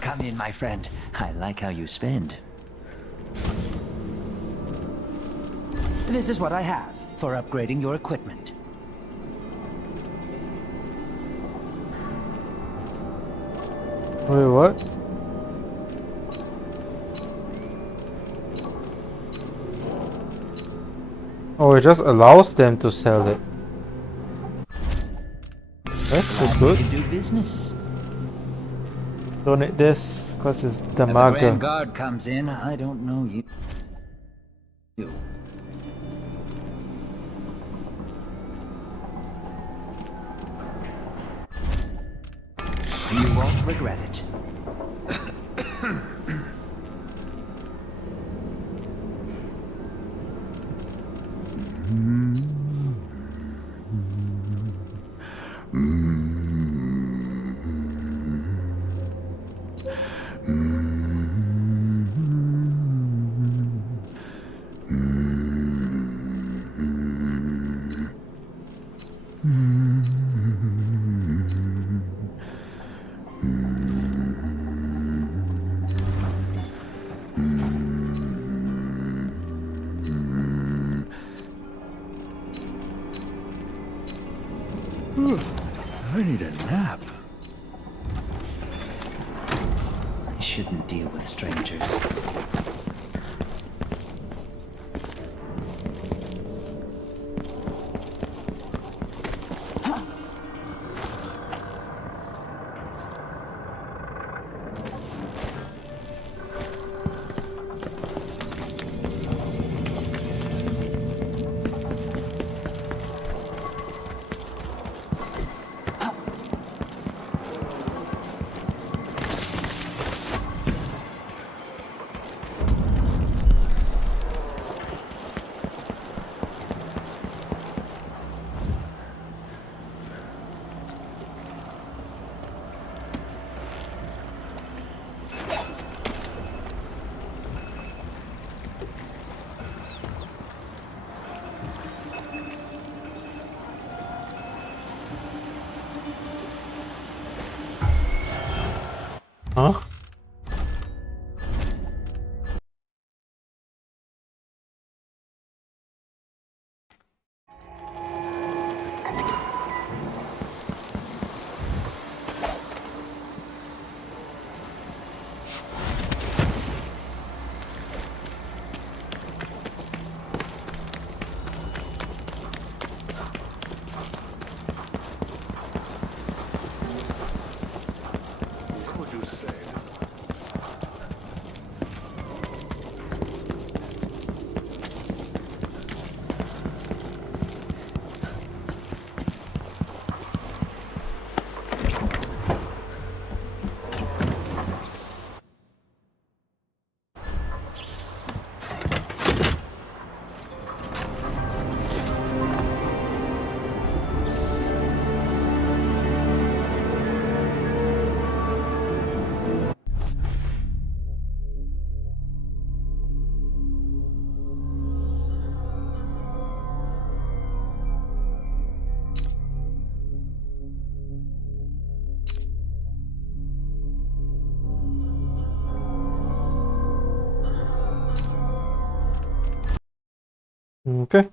Come in, my friend. I like how you spend. This is what I have for upgrading your equipment. Wait, what? Oh, it just allows them to sell it. That's good. Do business. Donate this, because it's If the Damaga. Grand Guard comes in, I don't know you. You won't regret it. I need a nap. I shouldn't deal with strangers. Huh? What would you say? Okay.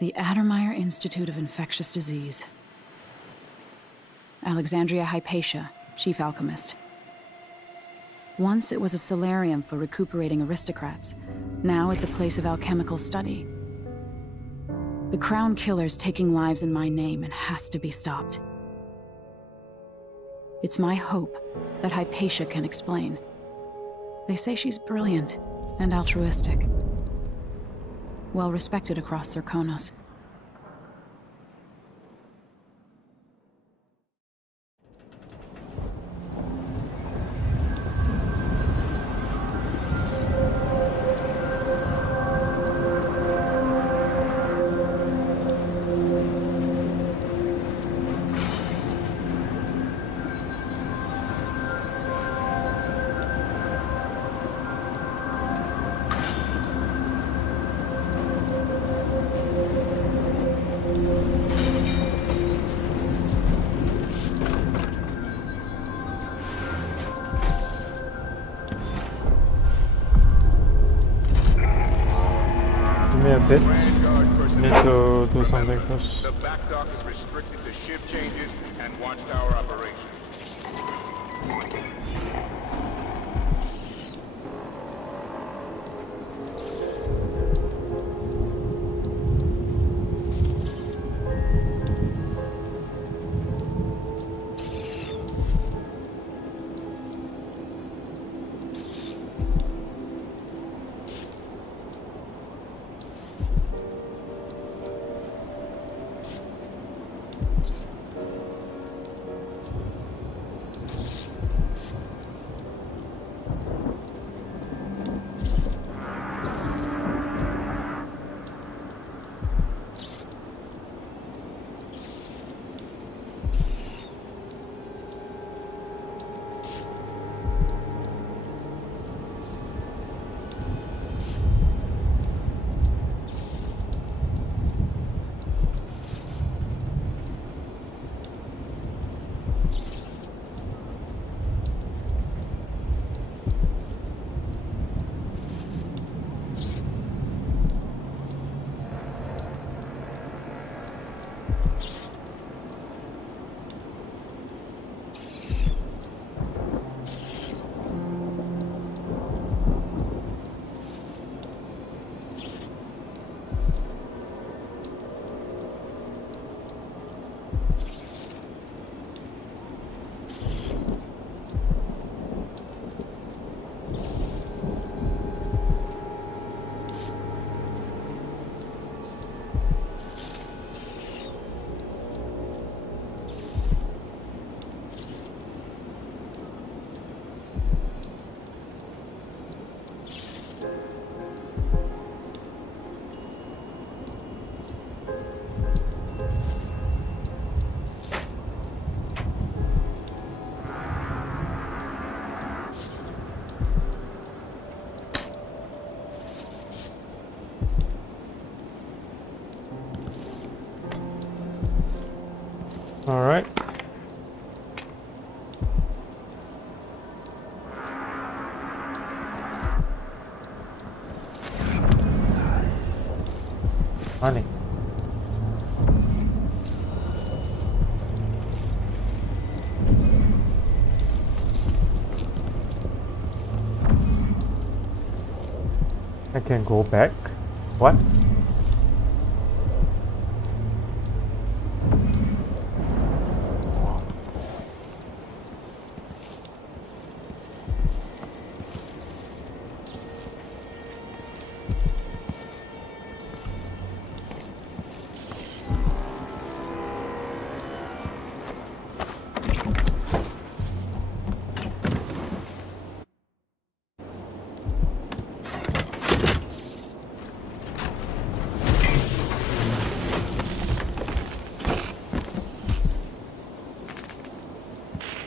The Addermeyer Institute of Infectious Disease. Alexandria Hypatia, chief alchemist. Once it was a solarium for recuperating aristocrats. Now it's a place of alchemical study. The Crown Killer's taking lives in my name and has to be stopped. It's my hope that Hypatia can explain. They say she's brilliant and altruistic. Well respected across Serkonos. bits. Need to do something first. The back dock is restricted to shift changes and watchtower operations. All right. Money. I can go back? What?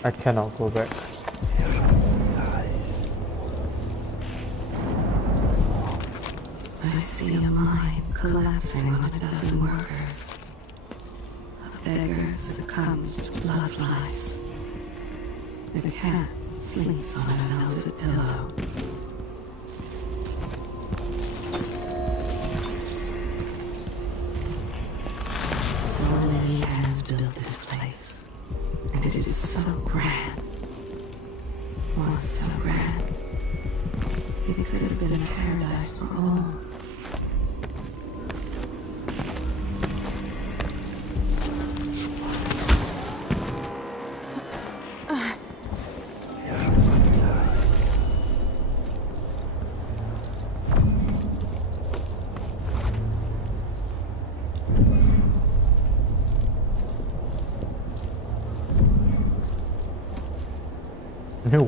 I cannot go back. I see a mine collapsing on a dozen workers. A beggar succumbs to blood flies. The cat sleeps on a velvet pillow. So many hands built this place, and it is so grand. Was so grand. It could have been a paradise for all.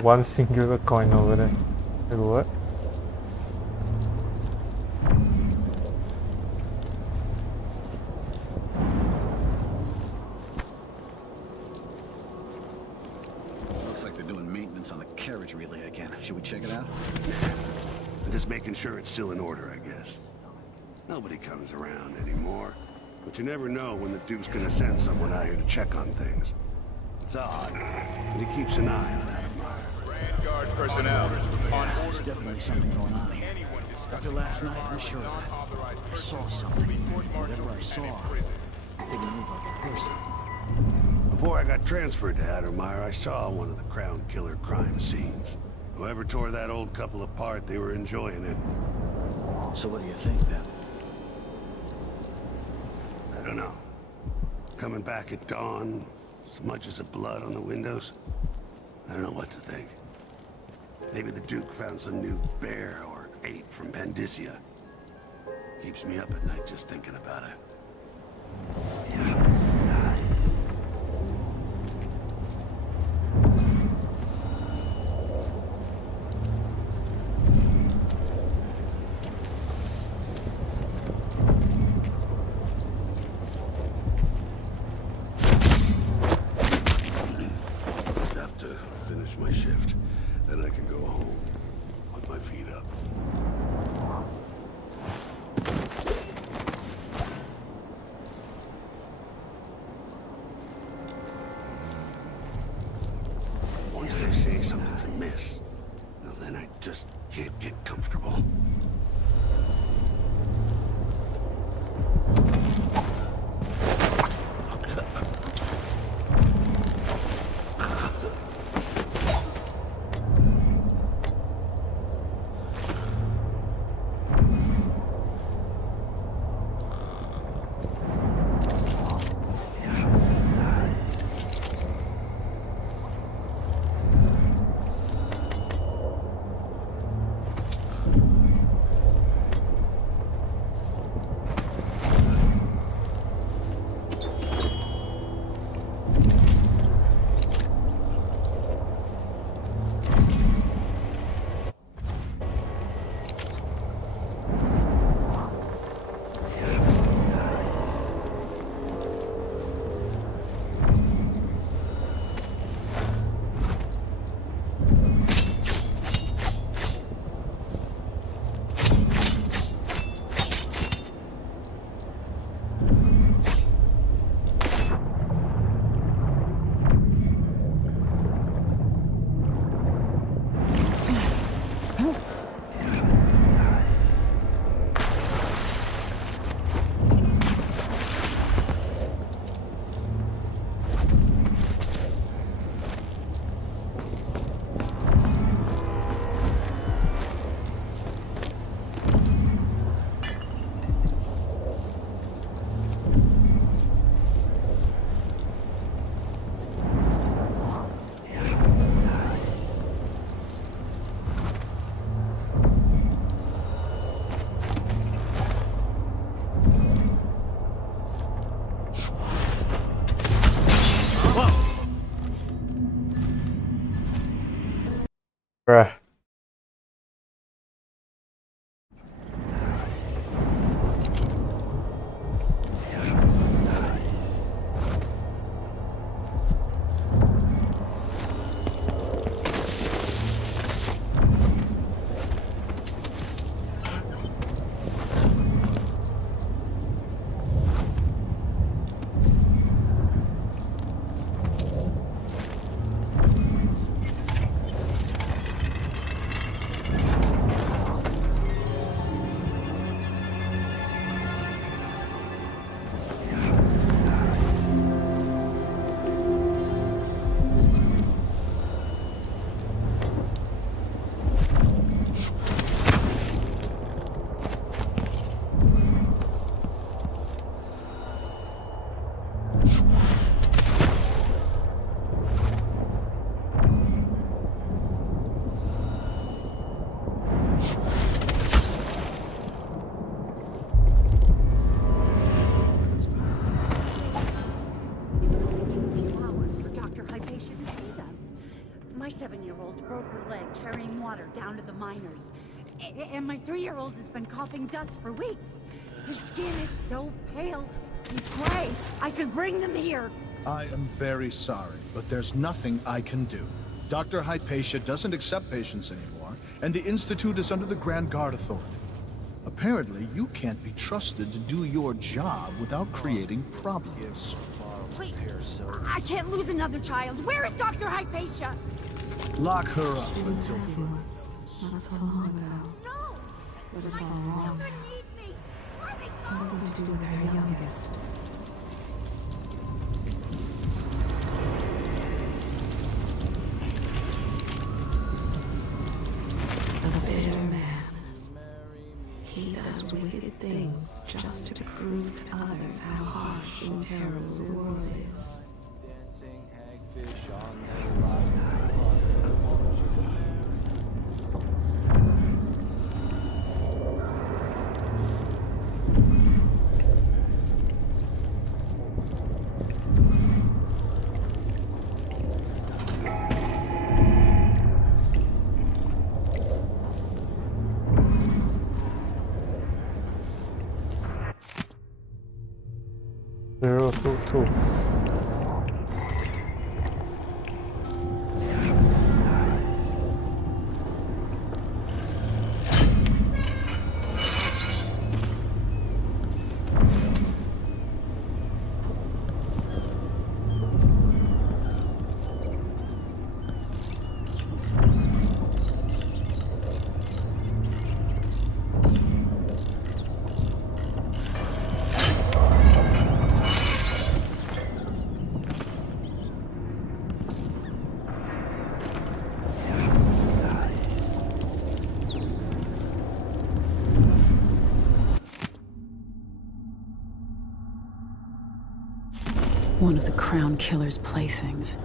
One singular coin over there. Wait, what? Looks like they're doing maintenance on the carriage relay again. Should we check it out? I'm just making sure it's still in order, I guess. Nobody comes around anymore. But you never know when the Duke's gonna send someone out here to check on things. It's odd, but he keeps an eye on Adamar. Guard personnel on There's definitely something going on here. After last night, I'm sure of it. unauthorized I person saw will something. be court-martialed Whatever I and saw, imprisoned. it didn't move like a person. Before I got transferred to Addermeyer, I saw one of the Crown Killer crime scenes. Whoever tore that old couple apart, they were enjoying it. So what do you think, then? I don't know. Coming back at dawn, smudges of blood on the windows. I don't know what to think. Maybe the Duke found some new bear or ape from Pandysia. Keeps me up at night just thinking about it. Just have to finish my shift. Then I can go home. Put my feet up. Once they say something's amiss, well, then I just can't get comfortable. Bruh. My 7-year-old broke her leg carrying water down to the miners. And my 3-year-old has been coughing dust for weeks. His skin is so pale. He's gray. I could bring them here. I am very sorry, but there's nothing I can do. Dr. Hypatia doesn't accept patients anymore, and the Institute is under the Grand Guard Authority. Apparently, you can't be trusted to do your job without creating problems. Wait, I can't lose another child. Where is Dr. Hypatia? Lock her up She was until... there for us not so long ago. No! But it's all wrong. Children need me! Something to do with her youngest. A bitter man. He does wicked things just to prove to others how harsh and terrible the world is. Dancing hagfish on the line. Zero, two, two. One of the Crown Killer's playthings.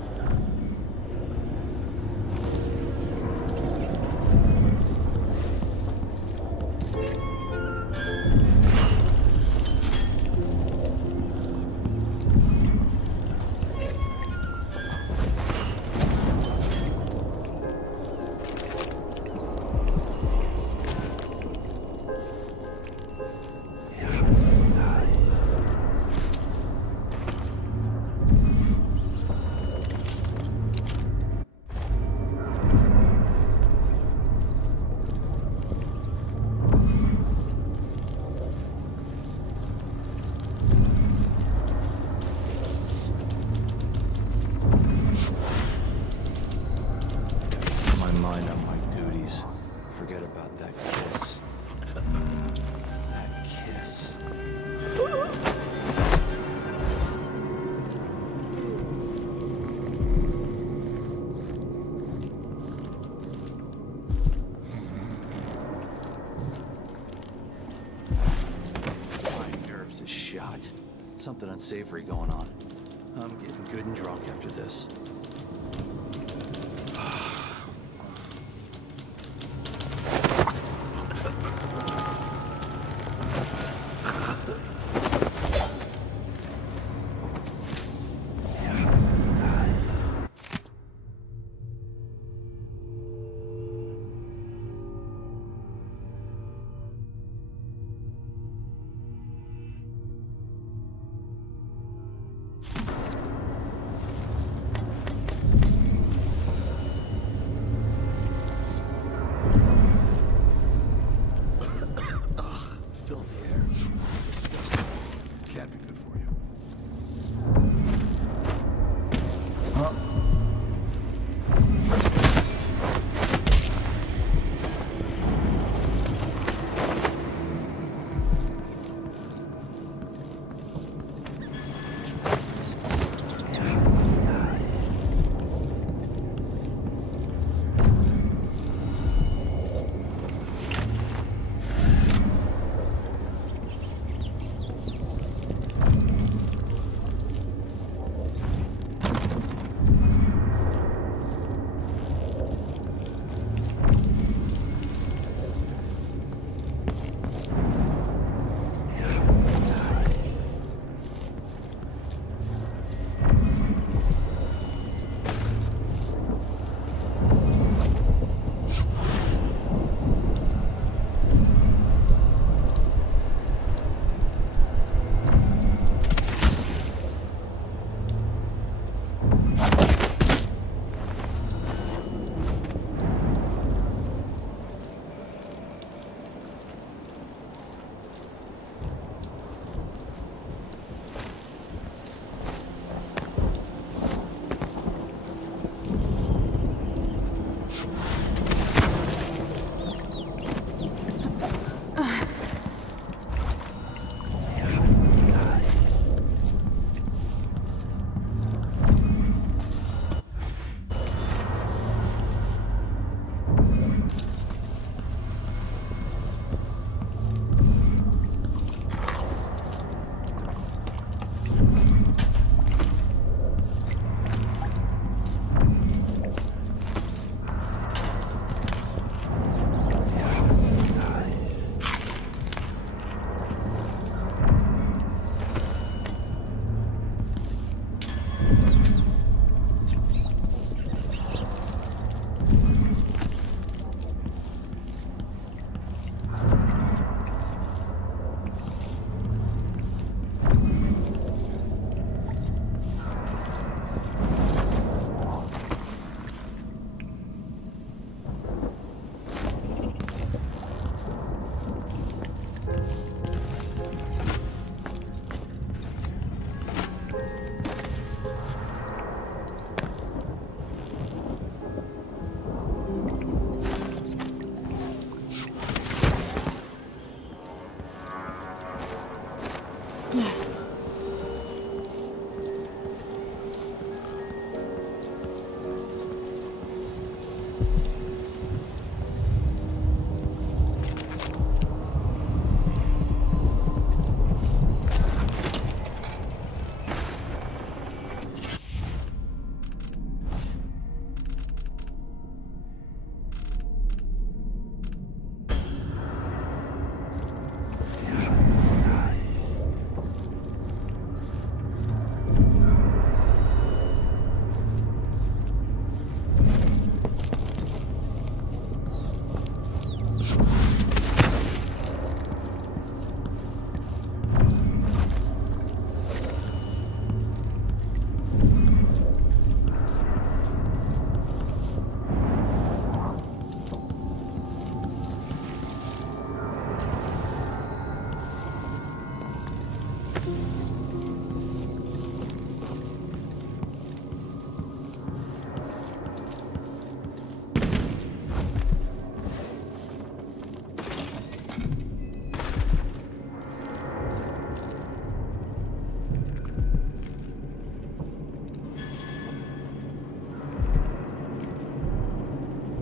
My mind on my duties. Forget about that kiss. That kiss. My nerves is shot. Something unsavory going on. I'm getting good and drunk after this. Filthy air. Disgusting. Can't be good for you.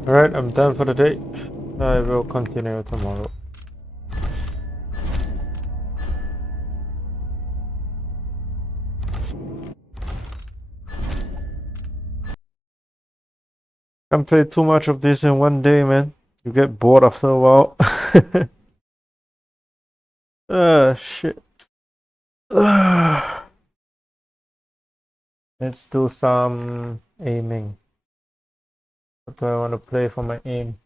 Alright, I'm done for the day. I will continue tomorrow. Can't play too much of this in one day, man. You get bored after a while. Shit. Let's do some aiming. What do I want to play for my aim?